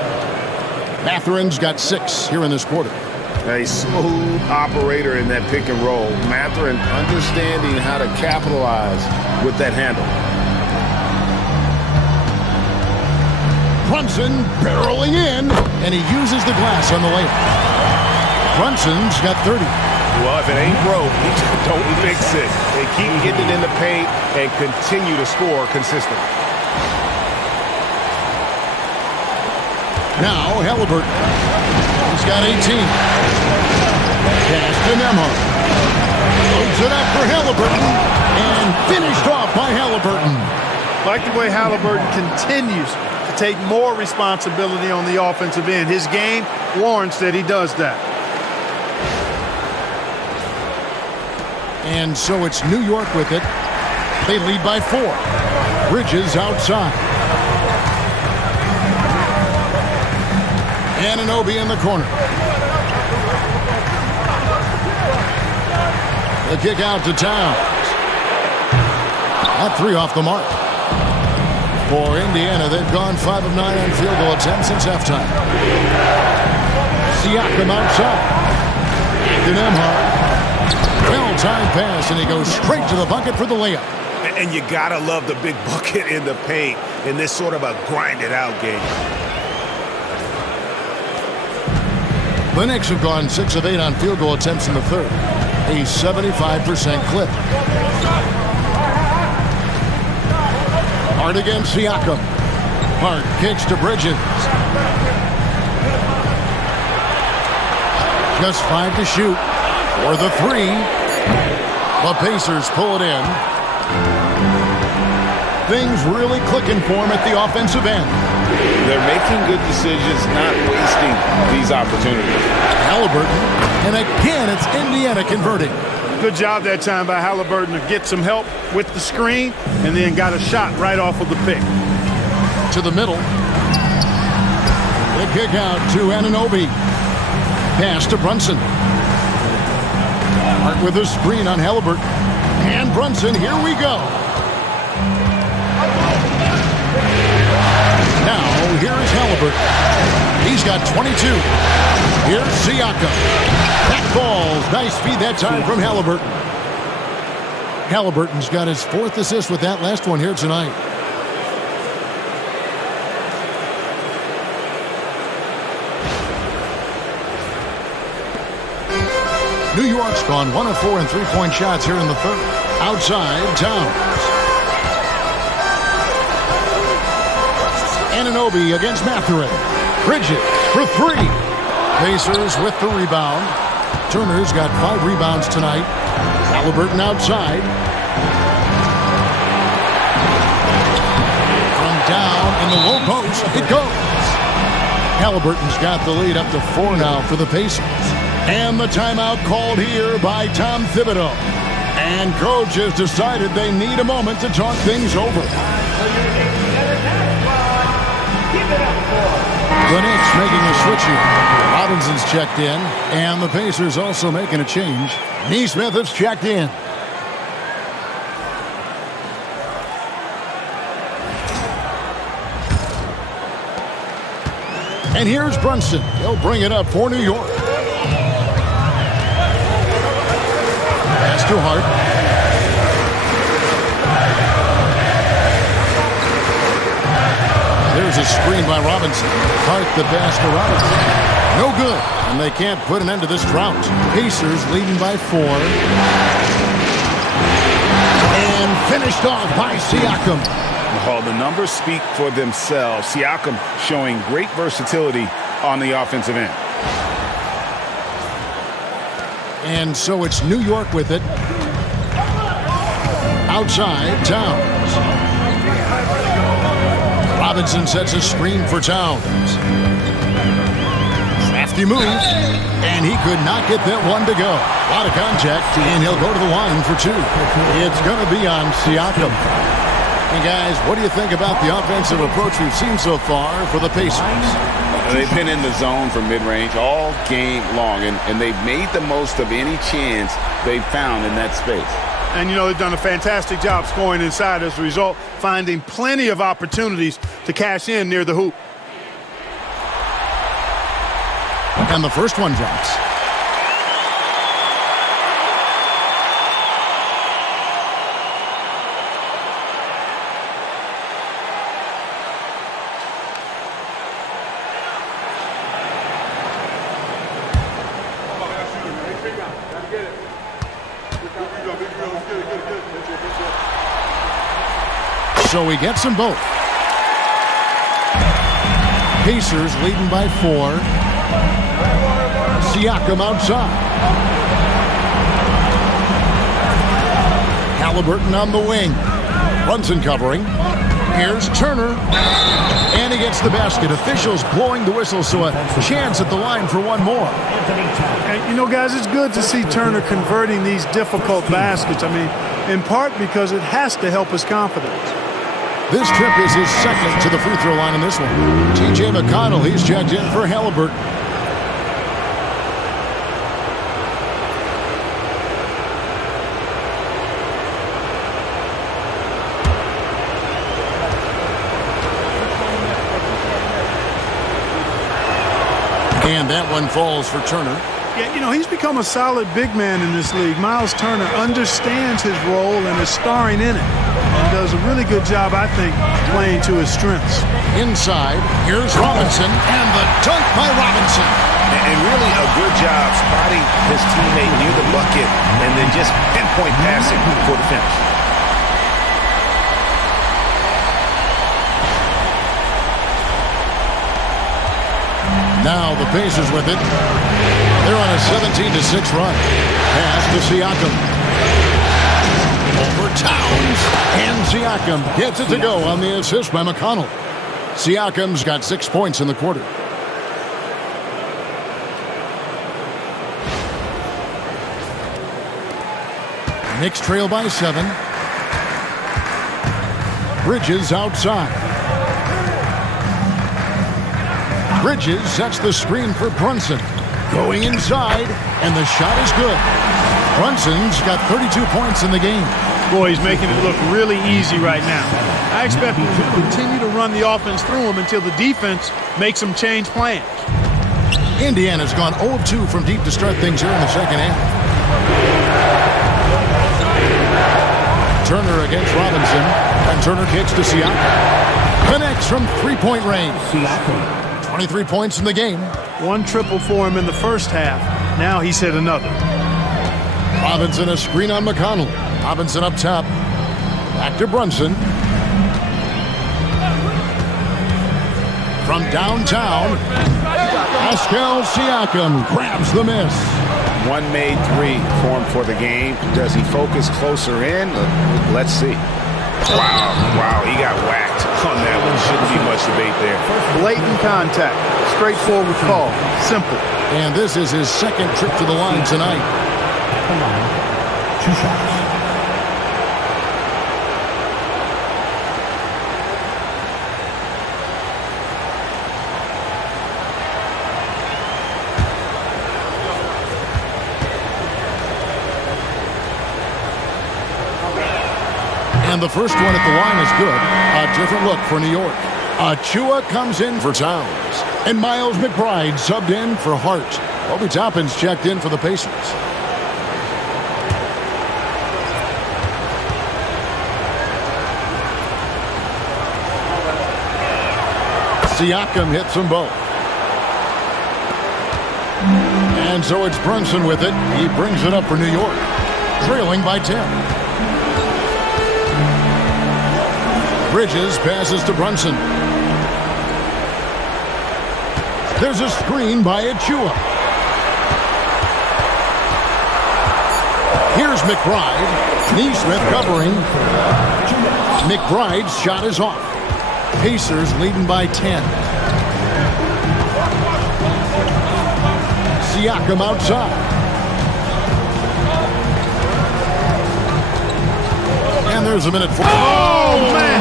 Mathurin's got 6 here in this quarter. A smooth operator in that pick and roll. Mathurin understanding how to capitalize with that handle. Brunson barreling in, and he uses the glass on the layup. Brunson's got 30. Well, if it ain't broke, don't fix it. They keep getting it in the paint and continue to score consistently. Now Halliburton. He's got 18. Pass to Nembhard. Loads it up for Halliburton, and finished off by Halliburton. Like the way Halliburton continues to take more responsibility on the offensive end. His game warrants that he does that. And so it's New York with it. They lead by 4. Bridges outside. Anunoby in the corner. The kick out to Towns. That 3 off the mark. For Indiana, they've gone 5 of 9 on field goal attempts since halftime. Siakam outside. To Nembhard. Well-timed pass, and he goes straight to the bucket for the layup. And you gotta love the big bucket in the paint in this sort of a grinded-out game. The Knicks have gone 6 of 8 on field goal attempts in the third. A 75% clip. Hard against Siakam. Hard kicks to Bridges. Just 5 to shoot. For the 3. The Pacers pull it in. Things really clicking for him at the offensive end. They're making good decisions, not wasting these opportunities. Halliburton, and again, it's Indiana converting. Good job that time by Halliburton to get some help with the screen, and then got a shot right off of the pick. To the middle. The kick out to Anunoby. Pass to Brunson. Hart with a screen on Halliburton. And Brunson, here we go. Now, here is Halliburton. He's got 22. Here's Siakam. That falls. Nice feed that time from Halliburton. Halliburton's got his 4th assist with that last one here tonight. New York's gone 1 of 4 in 3-point shots here in the third. Outside, Towns. Anunoby against Mathurin. Bridges for 3. Pacers with the rebound. Turner's got 5 rebounds tonight. Halliburton outside. From down in the low post, it goes. Halliburton's got the lead up to 4 now for the Pacers. And the timeout called here by Tom Thibodeau. And coach has decided they need a moment to talk things over. The Knicks making a switch here. Robinson's checked in, and the Pacers also making a change. Nesmith has checked in. And here's Brunson. He'll bring it up for New York. Pass to Hart. There's a screen by Robinson. Hart the pass to Robinson. No good. And they can't put an end to this drought. Pacers leading by 4. And finished off by Siakam. Oh, the numbers speak for themselves. Siakam showing great versatility on the offensive end. And so it's New York with it. Outside, Towns. Robinson sets a screen for Towns. Nifty move. And he could not get that one to go. A lot of contact, and he'll go to the line for two. It's going to be on Siakam. And guys, what do you think about the offensive approach we've seen so far for the Pacers? They've been in the zone from mid-range all game long, and they've made the most of any chance they've found in that space. And, you know, they've done a fantastic job scoring inside as a result, finding plenty of opportunities to cash in near the hoop. And the first one drops. So he gets them both. Pacers leading by 4. Siakam outside. Halliburton on the wing. Brunson covering. Here's Turner. And he gets the basket. Officials blowing the whistle, so a chance at the line for one more. And, you know, guys, it's good to see Turner converting these difficult baskets. I mean, in part because it has to help his confidence. This trip is his second to the free throw line in this one. T.J. McConnell, he's checked in for Halliburton. And that one falls for Turner. Yeah, you know, he's become a solid big man in this league. Miles Turner understands his role and is starring in it. And does a really good job, I think, playing to his strengths. Inside, here's Robinson, and the dunk by Robinson. And really a good job spotting his teammate near the bucket and then just pinpoint passing for the finish. Now the Pacers with it. They're on a 17-6 run. Pass to Siakam. Over Towns. And Siakam gets it to go on the assist by McConnell. Siakam's got 6 points in the quarter. Knicks trail by 7. Bridges outside. Bridges sets the screen for Brunson. Going inside, and the shot is good. Brunson's got 32 points in the game. Boy, he's making it look really easy right now. I expect him to continue to run the offense through him until the defense makes him change plans. Indiana's gone 0 of 2 from deep to start things here in the second half. Turner against Robinson, and Turner kicks to Siakam. Connects from three-point range. 23 points in the game. 1 triple for him in the first half. Now he's hit another. Robinson a screen on McConnell. Robinson up top. Back to Brunson. From downtown, Pascal Siakam grabs the miss. One made 3 for him for the game. Does he focus closer in? Let's see. Wow, he got whacked on that one. Shouldn't be much debate there. Blatant contact. Straightforward call. Simple. And this is his second trip to the line tonight. 2 shots. And the first one at the line is good. A different look for New York. Achua comes in for Towns. And Miles McBride subbed in for Hart. Obi Toppin's checked in for the Pacers. Siakam hits them both. And so it's Brunson with it. He brings it up for New York. Trailing by 10. Bridges passes to Brunson. There's a screen by Achua. Here's McBride. Neesmith covering. McBride's shot is off. Pacers leading by 10. Siakam outside. And there's a minute for. Oh, man!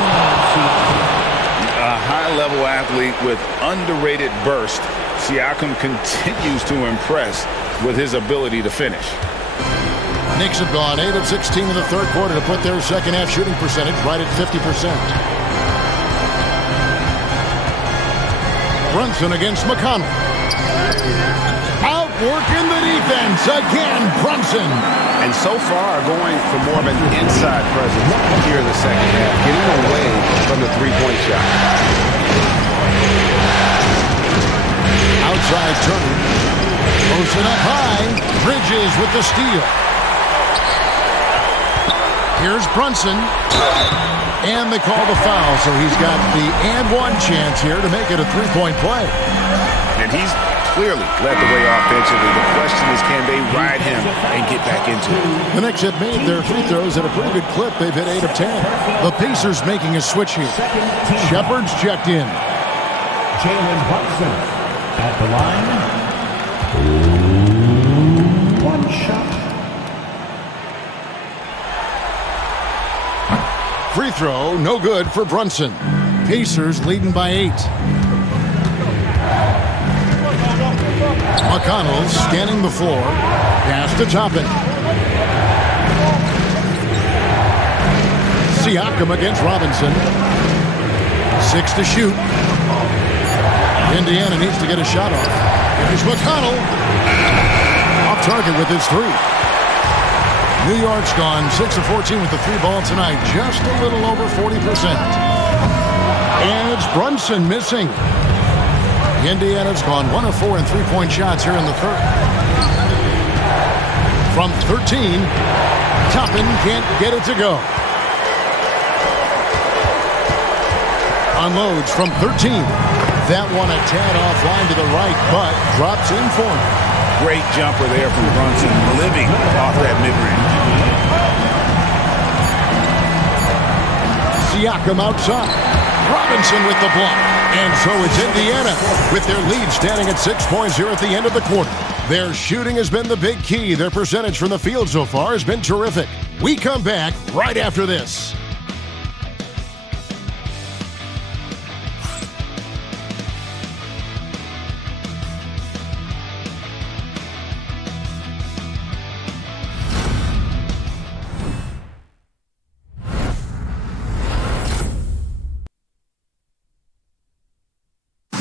A high-level athlete with underrated burst. Siakam continues to impress with his ability to finish. Knicks have gone 8 of 16 in the third quarter to put their second half shooting percentage right at 50%. Brunson against McConnell. Outworking the defense again, Brunson. And so far going for more of an inside presence here in the second half, getting away from the three-point shot. Outside Turner. Posted up high. Bridges with the steal. Here's Brunson. And they call the foul, so he's got the and one chance here to make it a three-point play. And he's clearly led the way offensively. The question is, can they ride him and get back into it? The Knicks have made their free throws at a pretty good clip. They've hit 8 of 10. The Pacers making a switch here. Shepard's checked in. Jalen Brunson at the line. One shot. Free throw, no good for Brunson. Pacers leading by 8. McConnell scanning the floor. Pass to Toppin. Siakam against Robinson. 6 to shoot. Indiana needs to get a shot off. Here's McConnell. Off target with his 3. New York's gone 6 of 14 with the 3 ball tonight. Just a little over 40%. And it's Brunson missing. Indiana's gone 1 of 4 in three-point shots here in the third. From 13, Toppin can't get it to go. Unloads from 13. That one a tad offline to the right, but drops in for him. Great jumper there from Brunson, living off that mid-range. Siakam outside. Robinson with the block. And so it's Indiana with their lead standing at 6 points here at the end of the quarter. Their shooting has been the big key. Their percentage from the field so far has been terrific. We come back right after this.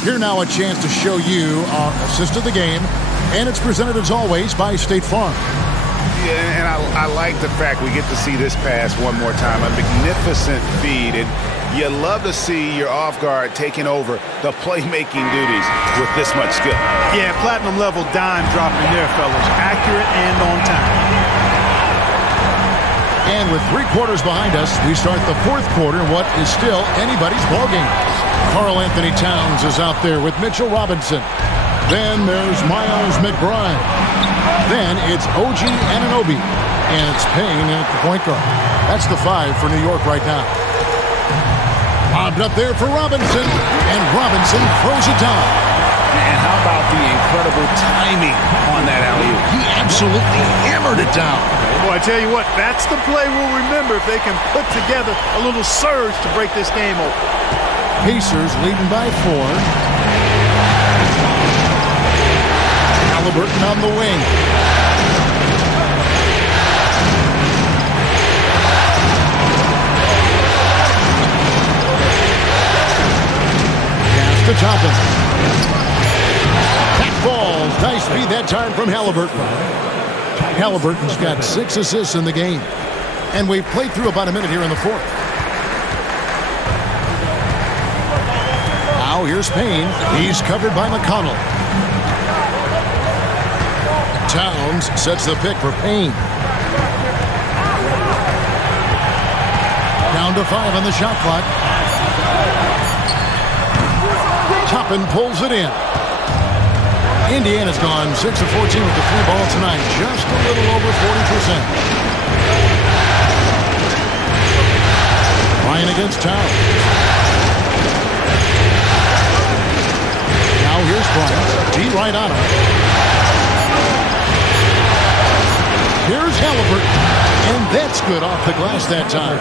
Here now a chance to show you our assist of the game, and it's presented as always by State Farm. Yeah, and I like the fact we get to see this pass one more time. A magnificent feed, and you love to see your off guard taking over the playmaking duties with this much skill. Yeah, platinum level dime dropping there, fellas. Accurate and on time. And with 3 quarters behind us, we start the fourth quarter in what is still anybody's ballgame. Karl Anthony Towns is out there with Mitchell Robinson. Then there's Miles McBride. Then it's OG Anunoby. And it's Payne at the point guard. That's the 5 for New York right now. Lobbed up there for Robinson. And Robinson throws it down. And how about the incredible timing on that alley-oop? He absolutely hammered it down. Boy, I tell you what, that's the play we'll remember if they can put together a little surge to break this game open. Pacers leading by 4. Halliburton on the wing. Pass to Toppin. Back balls. Nice feed that time from Halliburton. Halliburton's got 6 assists in the game. And we've played through about a minute here in the fourth. Now here's Payne. He's covered by McConnell. Towns sets the pick for Payne. Down to 5 on the shot clock. Toppin pulls it in. Indiana's gone 6 of 14 with the 3 ball tonight. Just a little over 40%. Ryan against Towns. Now here's Bryant. D right on him. Halliburton. And that's good off the glass that time.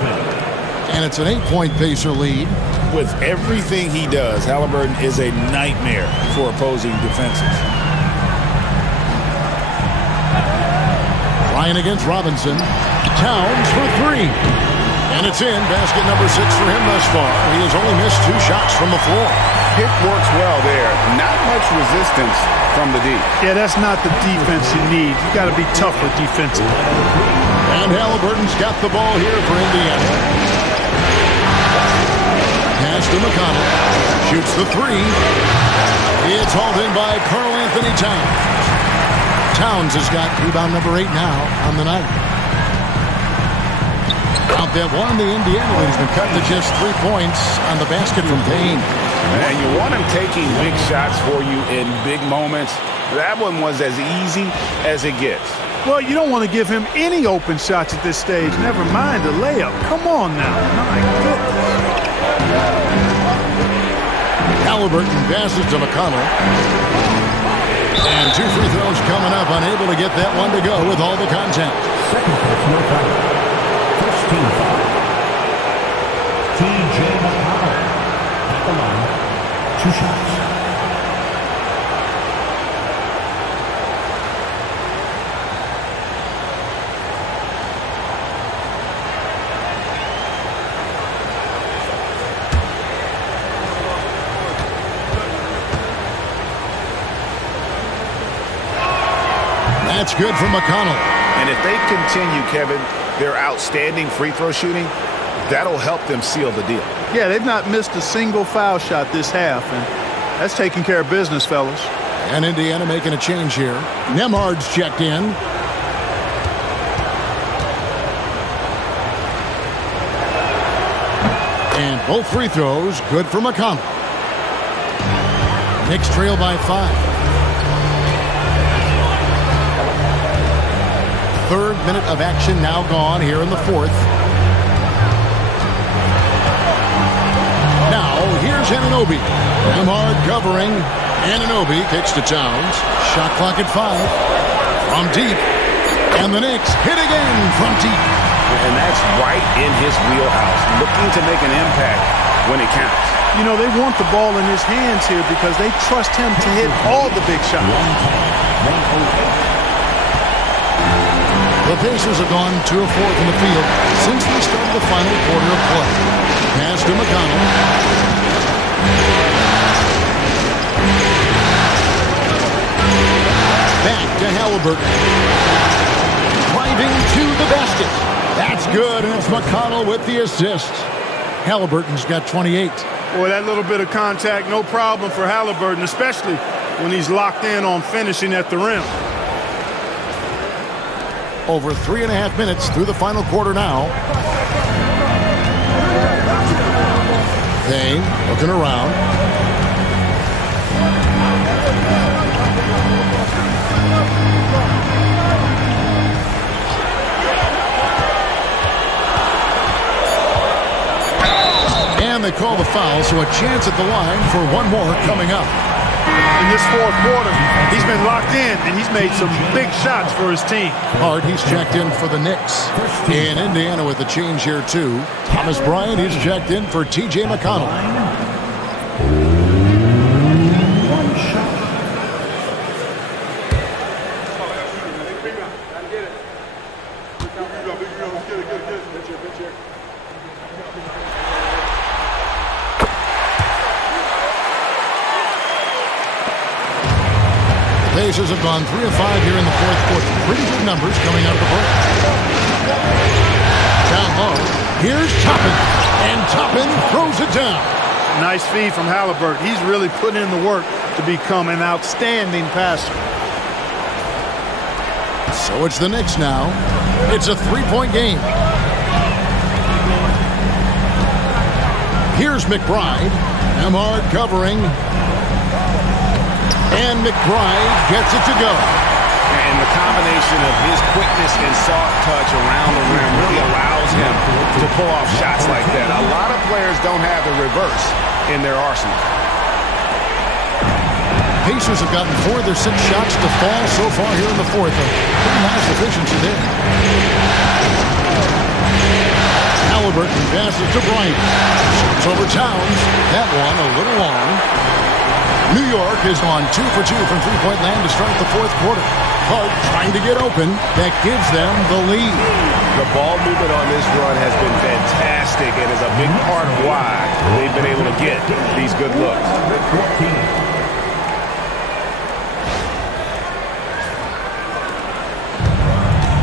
And it's an 8-point Pacer lead. With everything he does, Halliburton is a nightmare for opposing defenses. Ryan against Robinson. Towns for 3. And it's in. Basket number 6 for him thus far. He has only missed 2 shots from the floor. Pick works well there. Not much resistance from the D. Yeah, that's not the defense you need. You got to be tougher defensively. And Halliburton's got the ball here for Indiana. Pass to McConnell. Shoots the 3. It's hauled in by Karl Anthony Towns. Towns has got rebound number 8 now on the night. Out that one, the Indiana lead has been cut to just 3 points on the basket from Payne. And you want him taking big shots for you in big moments. That one was as easy as it gets. Well, you don't want to give him any open shots at this stage. Never mind a layup. Come on now. My goodness. Halliburton passes to McConnell. And 2 free throws coming up. Unable to get that one to go with all the contact. Second personal foul. First team foul. T.J. McConnell. At the line. 2 shots. That's good for McConnell. And if they continue, Kevin, their outstanding free throw shooting, that'll help them seal the deal. Yeah, they've not missed a single foul shot this half, and that's taking care of business, fellas. And Indiana making a change here. Nembhard's checked in. And both free throws good for McConnell. Knicks trail by 5. 3rd minute of action now gone here in the 4th. Now, here's Anunoby. Nembhard covering. Anunoby kicks to Towns. Shot clock at 5. From deep. And the Knicks hit again from deep. And that's right in his wheelhouse. Looking to make an impact when it counts. You know, they want the ball in his hands here because they trust him to hit all the big shots. The Pacers have gone 2 of 4 from the field since they started the final quarter of play. Pass to McConnell. Back to Halliburton. Driving to the basket. That's good, and it's McConnell with the assist. Halliburton's got 28. Boy, that little bit of contact, no problem for Halliburton, especially when he's locked in on finishing at the rim. Over 3.5 minutes through the final quarter now. Payne looking around. And they call the foul, so a chance at the line for one more coming up. In this 4th quarter, he's been locked in, and he's made some big shots for his team. Hart, he's checked in for the Knicks. In Indiana with a change here, too. Thomas Bryant, he's checked in for T.J. McConnell. One shot. Pacers have gone 3 of 5 here in the 4th quarter. Pretty good numbers coming out of the break. Down low. Here's Toppin. And Toppin throws it down. Nice feed from Halliburton. He's really put in the work to become an outstanding passer. So it's the Knicks now. It's a 3-point game. Here's McBride. Nembhard covering. And McBride gets it to go. And the combination of his quickness and soft touch around the rim really allows him to pull off shots like that. A lot of players don't have the reverse in their arsenal. Pacers have gotten 4 of their 6 shots to fall so far here in the fourth. A pretty nice efficiency there. Halliburton passes to Bryant. Shoots over Towns. That one a little long. New York is on 2 for 2 from three-point land to start the fourth quarter. Hart trying to get open. That gives them the lead. The ball movement on this run has been fantastic and is a big part of why they've been able to get these good looks.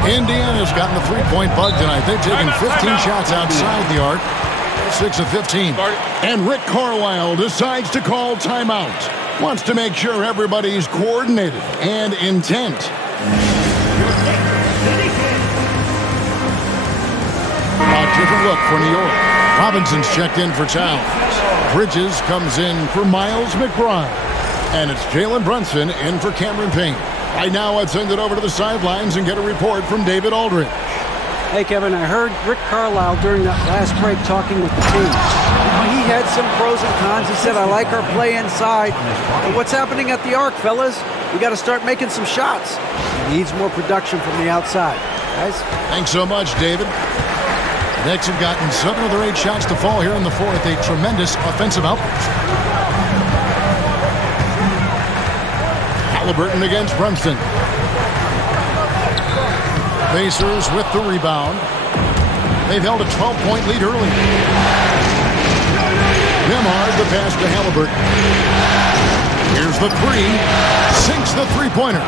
Indiana's gotten the three-point bug tonight. They've taken 15 shots outside the arc. 6 of 15. And Rick Carlisle decides to call timeout. Wants to make sure everybody's coordinated and intent. A different look for New York. Robinson's checked in for Towns. Bridges comes in for Miles McBride. And it's Jalen Brunson in for Cameron Payne. Right now, let's send it over to the sidelines and get a report from David Aldridge. Hey, Kevin, I heard Rick Carlisle during that last break talking with the team. He had some pros and cons. He said, I like our play inside. But what's happening at the arc, fellas? We got to start making some shots. He needs more production from the outside. Guys? Thanks so much, David. Knicks have gotten 7 of their 8 shots to fall here in the fourth. A tremendous offensive outburst. Halliburton against Brunson. Pacers with the rebound. They've held a 12-point lead early. Nemhard the pass to Halliburton. Here's the three. Sinks the three-pointer.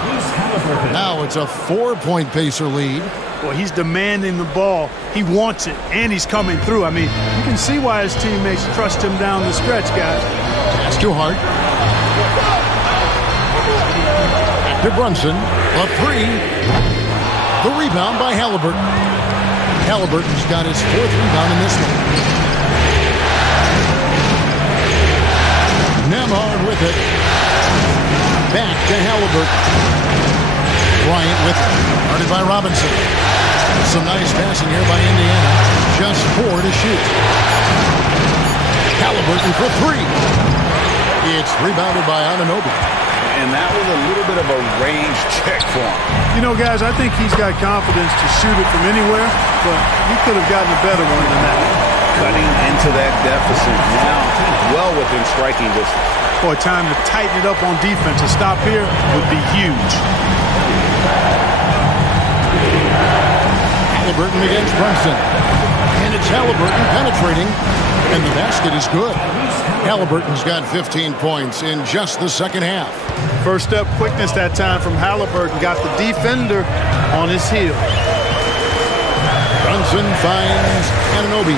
Now it's a 4-point Pacer lead. Well, he's demanding the ball. He wants it, and he's coming through. I mean, you can see why his teammates trust him down the stretch, guys. Pass to Hart. Back to Brunson. A three. The rebound by Halliburton. Halliburton's got his 4th rebound in this one. Nemhard with it. Back to Halliburton. Bryant with it. Guarded by Robinson. Some nice passing here by Indiana. Just 4 to shoot. Halliburton for 3. It's rebounded by Anunoby. And that was a little bit of a range check for him. You know, guys, I think he's got confidence to shoot it from anywhere, but he could have gotten a better one than that. Cutting into that deficit now, well within striking distance. Boy, time to tighten it up on defense. A stop here would be huge. Halliburton against Brunson. And it's Halliburton penetrating, and the basket is good. Halliburton's got 15 points in just the second half. First up quickness that time from Halliburton. Got the defender on his heel. Brunson finds Anunoby.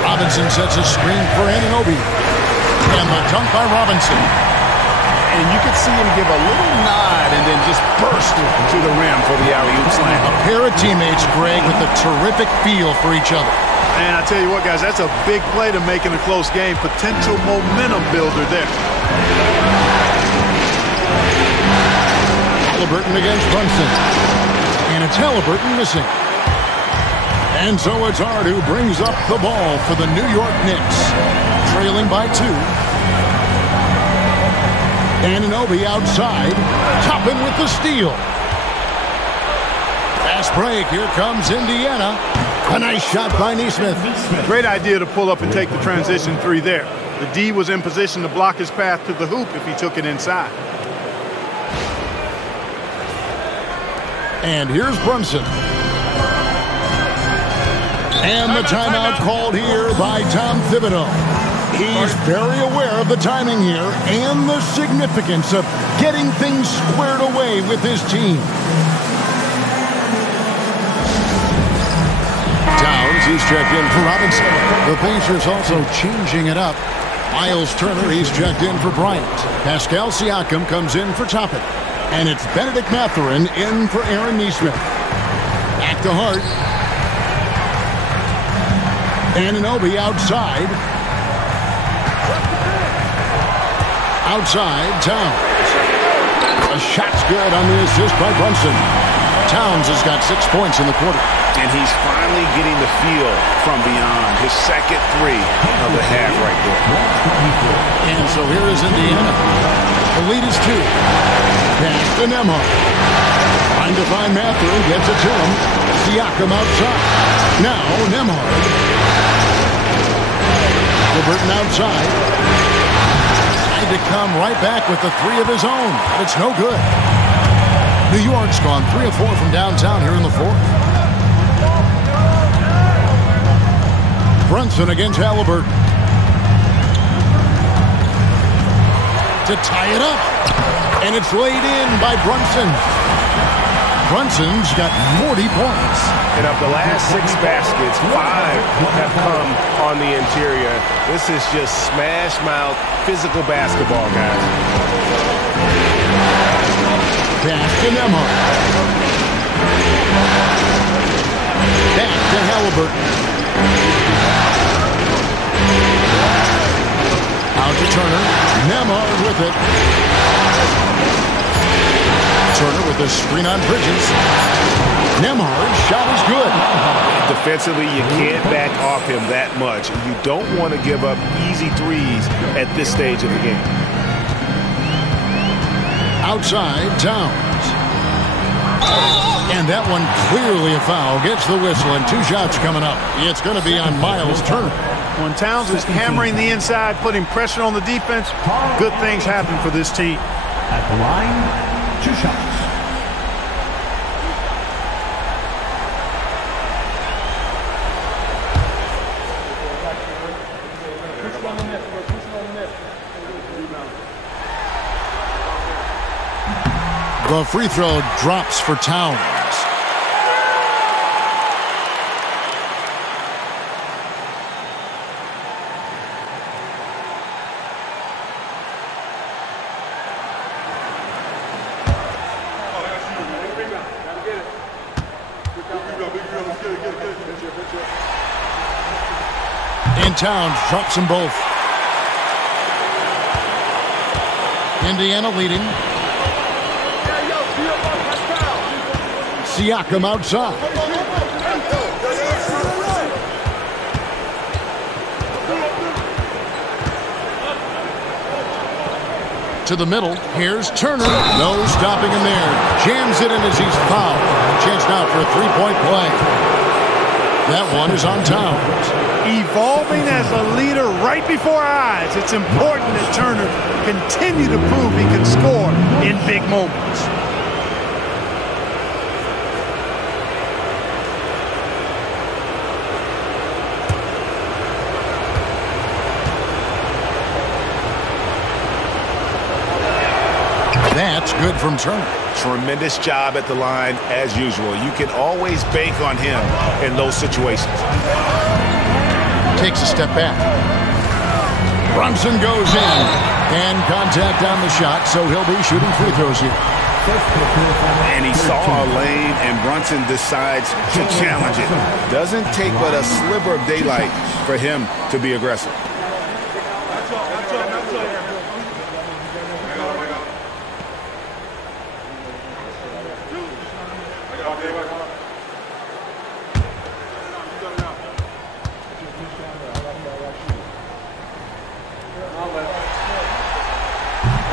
Robinson sets a screen for Anunoby. And the dunk by Robinson. And you could see him give a little nod and then just burst to the rim for the alley-oop slam. A pair of teammates, Greg, with a terrific feel for each other. And I tell you what, guys, that's a big play to make in a close game. Potential momentum builder there. Halliburton against Brunson. And it's Halliburton missing. And so it's Hart who brings up the ball for the New York Knicks. Trailing by 2. Anunoby outside. Toppin with the steal. Fast break. Here comes Indiana. A nice shot by Nesmith. Great idea to pull up and take the transition 3 there. The D was in position to block his path to the hoop if he took it inside. And here's Brunson. And the timeout called here by Tom Thibodeau. He's very aware of the timing here and the significance of getting things squared away with his team. Towns, he's checked in for Robinson. The Pacers also changing it up. Miles Turner, he's checked in for Bryant. Pascal Siakam comes in for Toppin. And it's Benedict Mathurin in for Aaron Nesmith. Back to Hart. Anunoby outside. Outside, Towns. A shot's good on the assist by Brunson. Towns has got 6 points in the quarter. And he's finally getting the feel from beyond. His second three of the half right there. And so here is Indiana. The lead is 2. Pass to Nembhard. Trying to find Matthew. Gets it to him. Siakam outside. Now Nembhard. Burton outside. Trying to come right back with the 3 of his own. But it's no good. New York's gone 3 of 4 from downtown here in the 4th. Brunson against Halliburton. To tie it up. And it's laid in by Brunson. Brunson's got 40 points. And of the last 6 baskets, 5 have come on the interior. This is just smash mouth physical basketball, guys. Pass to Nembhard. Back to Halliburton. Out to Turner. Nembhard with it. Turner with a screen on Bridges. Nembhard's shot is good. Defensively, you can't back off him that much. You don't want to give up easy threes at this stage of the game. Outside, Towns. And that one clearly a foul. Gets the whistle, and 2 shots coming up. It's going to be on Miles Turner. When Towns is hammering the inside, putting pressure on the defense, good things happen for this team. At the line, 2 shots. The free throw drops for Towns. And Towns drops them both. Indiana leading. Siakam outside. To the middle. Here's Turner. No stopping him there. Jams it in as he's fouled. Chance now for a 3-point play. That one is on Towns. Evolving as a leader right before our eyes. It's important that Turner continue to prove he can score in big moments. That's good from Turner. Tremendous job at the line as usual. You can always bank on him in those situations. Takes a step back. Brunson goes in. And contact on the shot, so he'll be shooting free throws here. And he saw a lane, and Brunson decides to challenge it. Doesn't take but a sliver of daylight for him to be aggressive.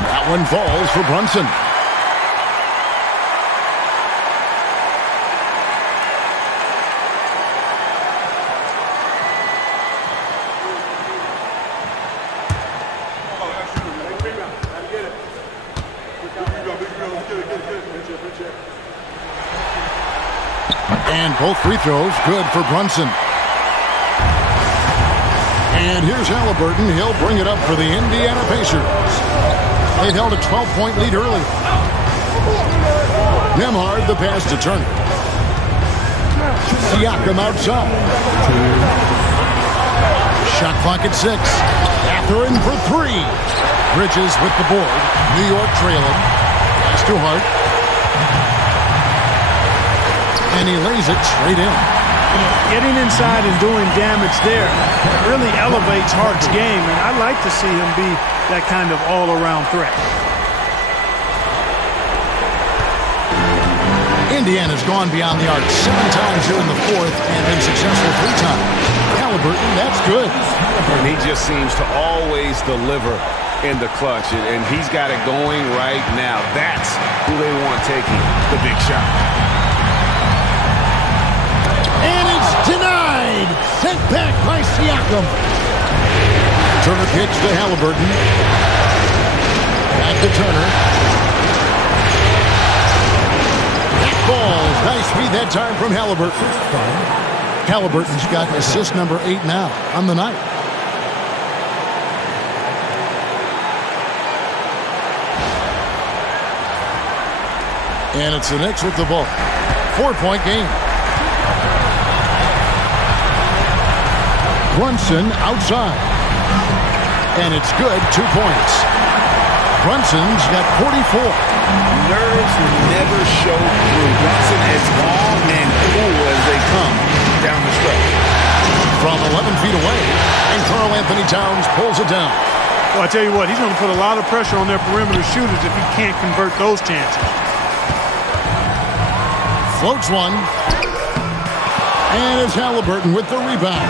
That one falls for Brunson. And both free throws good for Brunson. And here's Halliburton. He'll bring it up for the Indiana Pacers. They've held a 12-point lead early. Nembhard, the pass to Turner. Siakam outside. Shot clock at 6. Catherine for 3. Bridges with the board. New York trailing. Pass to Hart. And he lays it straight in. Getting inside and doing damage there really elevates Hart's game, and I'd like to see him be that kind of all-around threat. Indiana's gone beyond the arc 7 times here in the fourth and been successful 3 times. Halliburton, that's good. And he just seems to always deliver in the clutch, and he's got it going right now. That's who they want taking the big shot. And it's denied. Sent back by Siakam. Turner kicks to Halliburton. Back to Turner. That falls. Nice feed that time from Halliburton. Halliburton's got assist number 8 now on the night. And it's the Knicks with the ball. 4-point game. Brunson outside. And it's good, 2 points. Brunson's got 44. Nerves never show through. Brunson is calm and cool as they come down the stretch. From 11 feet away, and Karl Anthony Towns pulls it down. Well, I tell you what, he's going to put a lot of pressure on their perimeter shooters if he can't convert those chances. Floats one. And it's Halliburton with the rebound.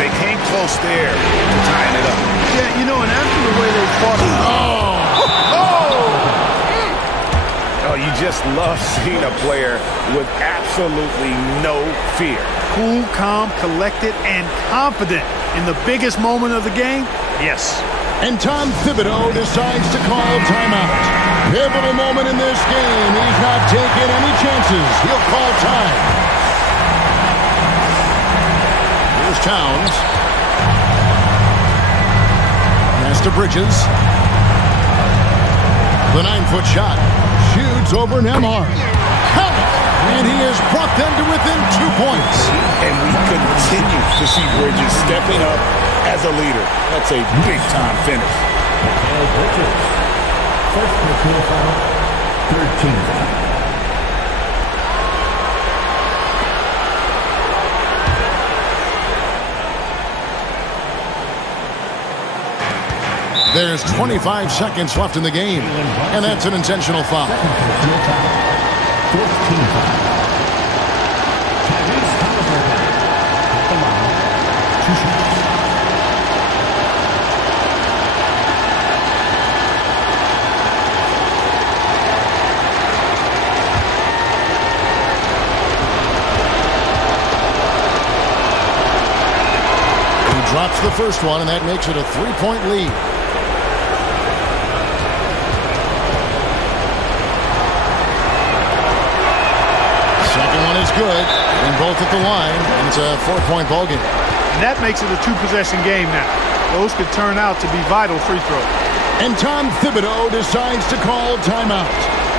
They came close there to tying it up. Yeah, you know, and after the way they fought... Oh, you just love seeing a player with absolutely no fear. Cool, calm, collected, and confident in the biggest moment of the game. Yes. And Tom Thibodeau decides to call timeout. Pivotal moment in this game. He's not taking any chances. He'll call time. Here's Towns. Pass to Bridges. The 9-foot shot. Shoots over Nembhard. Count it! And he has brought them to within 2 points. And we continue to see Bridges stepping up as a leader. That's a big-time finish. Bridges. First personal foul, 13. There's 25 seconds left in the game, and that's an intentional foul. He drops the first one, and that makes it a 3-point lead. Is good, and both at the line, and it's a 4-point ball game. And that makes it a 2-possession game now. Those could turn out to be vital free throws. And Tom Thibodeau decides to call timeout.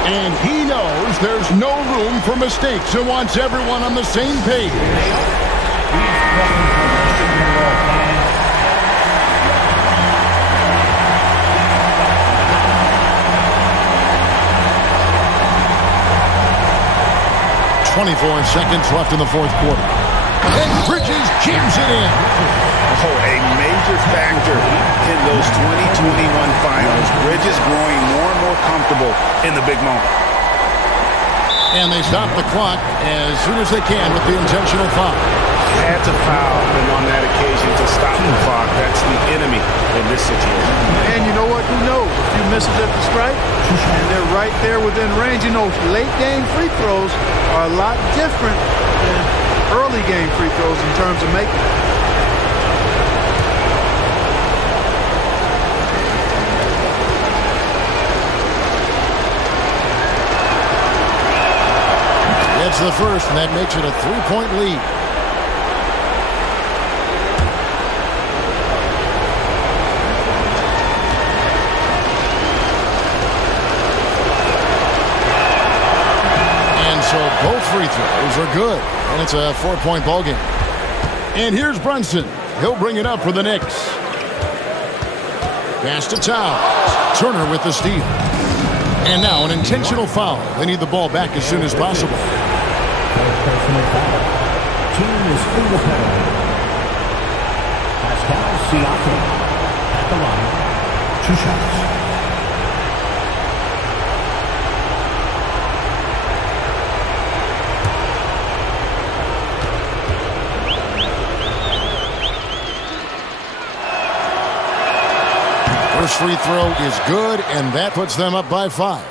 And he knows there's no room for mistakes and wants everyone on the same page. 24 seconds left in the fourth quarter. And Bridges jams it in. Oh, a major factor in those 2021 finals. Bridges growing more and more comfortable in the big moment. And they stop the clock as soon as they can with the intentional foul. Had to foul and on that occasion to stop the clock. That's the enemy in this situation. And you know what? Who knows? A few misses at the stripe, and they're right there within range. You know, late game free throws are a lot different than early game free throws in terms of making it. That's the first, and that makes it a 3-point lead. So both free throws are good, and it's a 4-point ball game. And here's Brunson. He'll bring it up for the Knicks. Pass to Towns. Turner with the steal. And now an intentional foul. They need the ball back as soon as possible. Personal foul. Team is in the penalty. Pascal Siakam at the line. 2 shots. First free throw is good, and that puts them up by 5.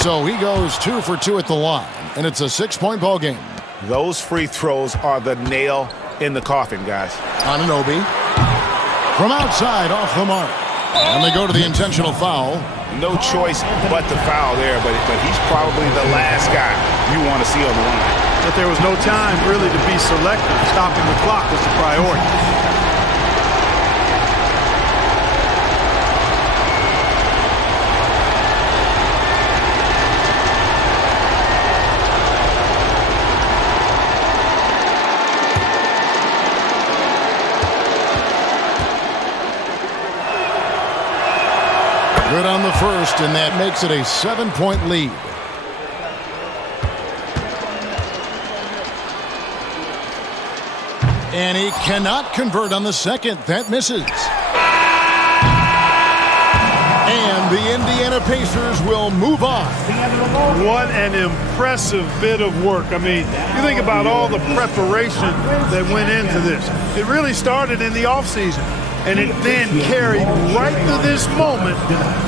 So he goes 2 for 2 at the line, and it's a 6-point ball game. Those free throws are the nail in the coffin, guys. Anunoby from outside off the mark. And they go to the intentional foul. No choice but to foul there, but he's probably the last guy you want to see on the line. But there was no time really to be selective. Stopping the clock was the priority. Good on the first, and that makes it a 7-point lead. And he cannot convert on the second. That misses. And the Indiana Pacers will move on. What an impressive bit of work. I mean, you think about all the preparation that went into this. It really started in the offseason. And it then carried right to this moment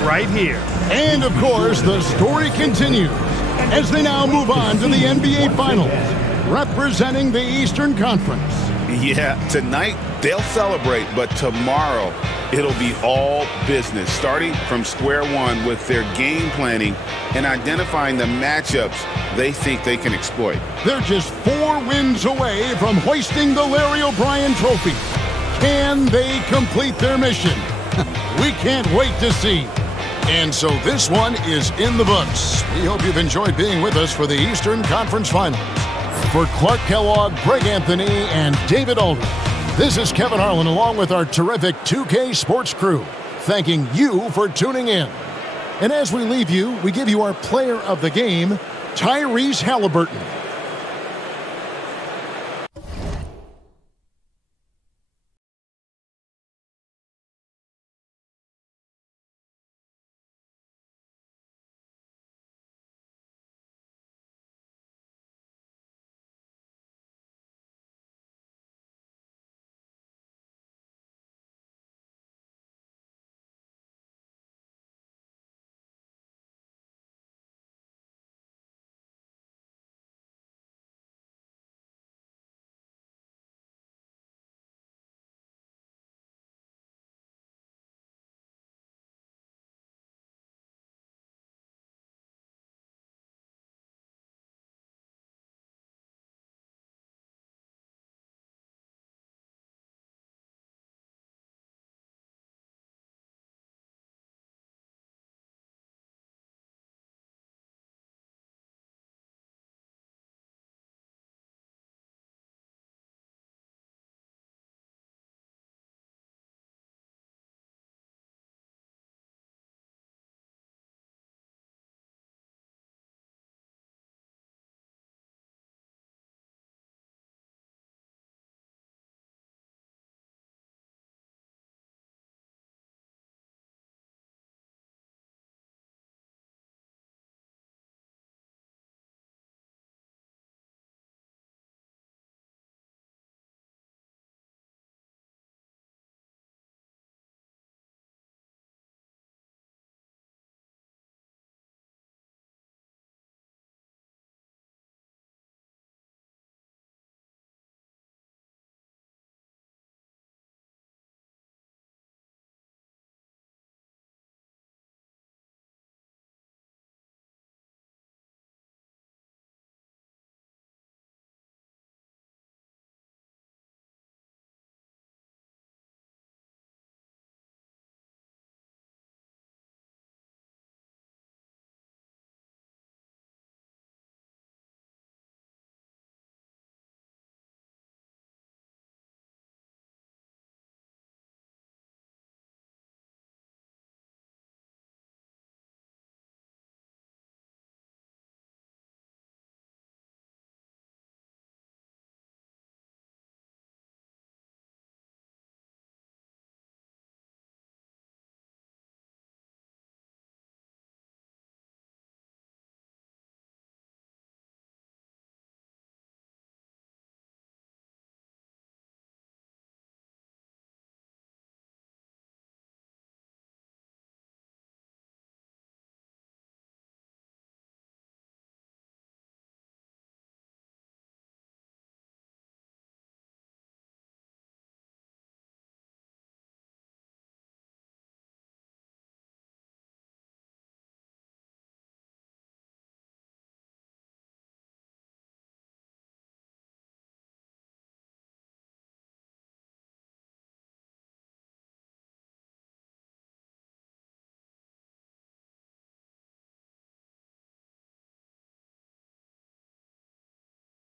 right here. And, of course, the story continues as they now move on to the NBA Finals, representing the Eastern Conference. Yeah, tonight they'll celebrate, but tomorrow it'll be all business, starting from square one with their game planning and identifying the matchups they think they can exploit. They're just 4 wins away from hoisting the Larry O'Brien Trophy. Can they complete their mission? We can't wait to see. And so this one is in the books. We hope you've enjoyed being with us for the Eastern Conference Finals. For Clark Kellogg, Greg Anthony, and David Aldridge, this is Kevin Harlan along with our terrific 2K Sports crew, thanking you for tuning in. And as we leave you, we give you our player of the game, Tyrese Halliburton.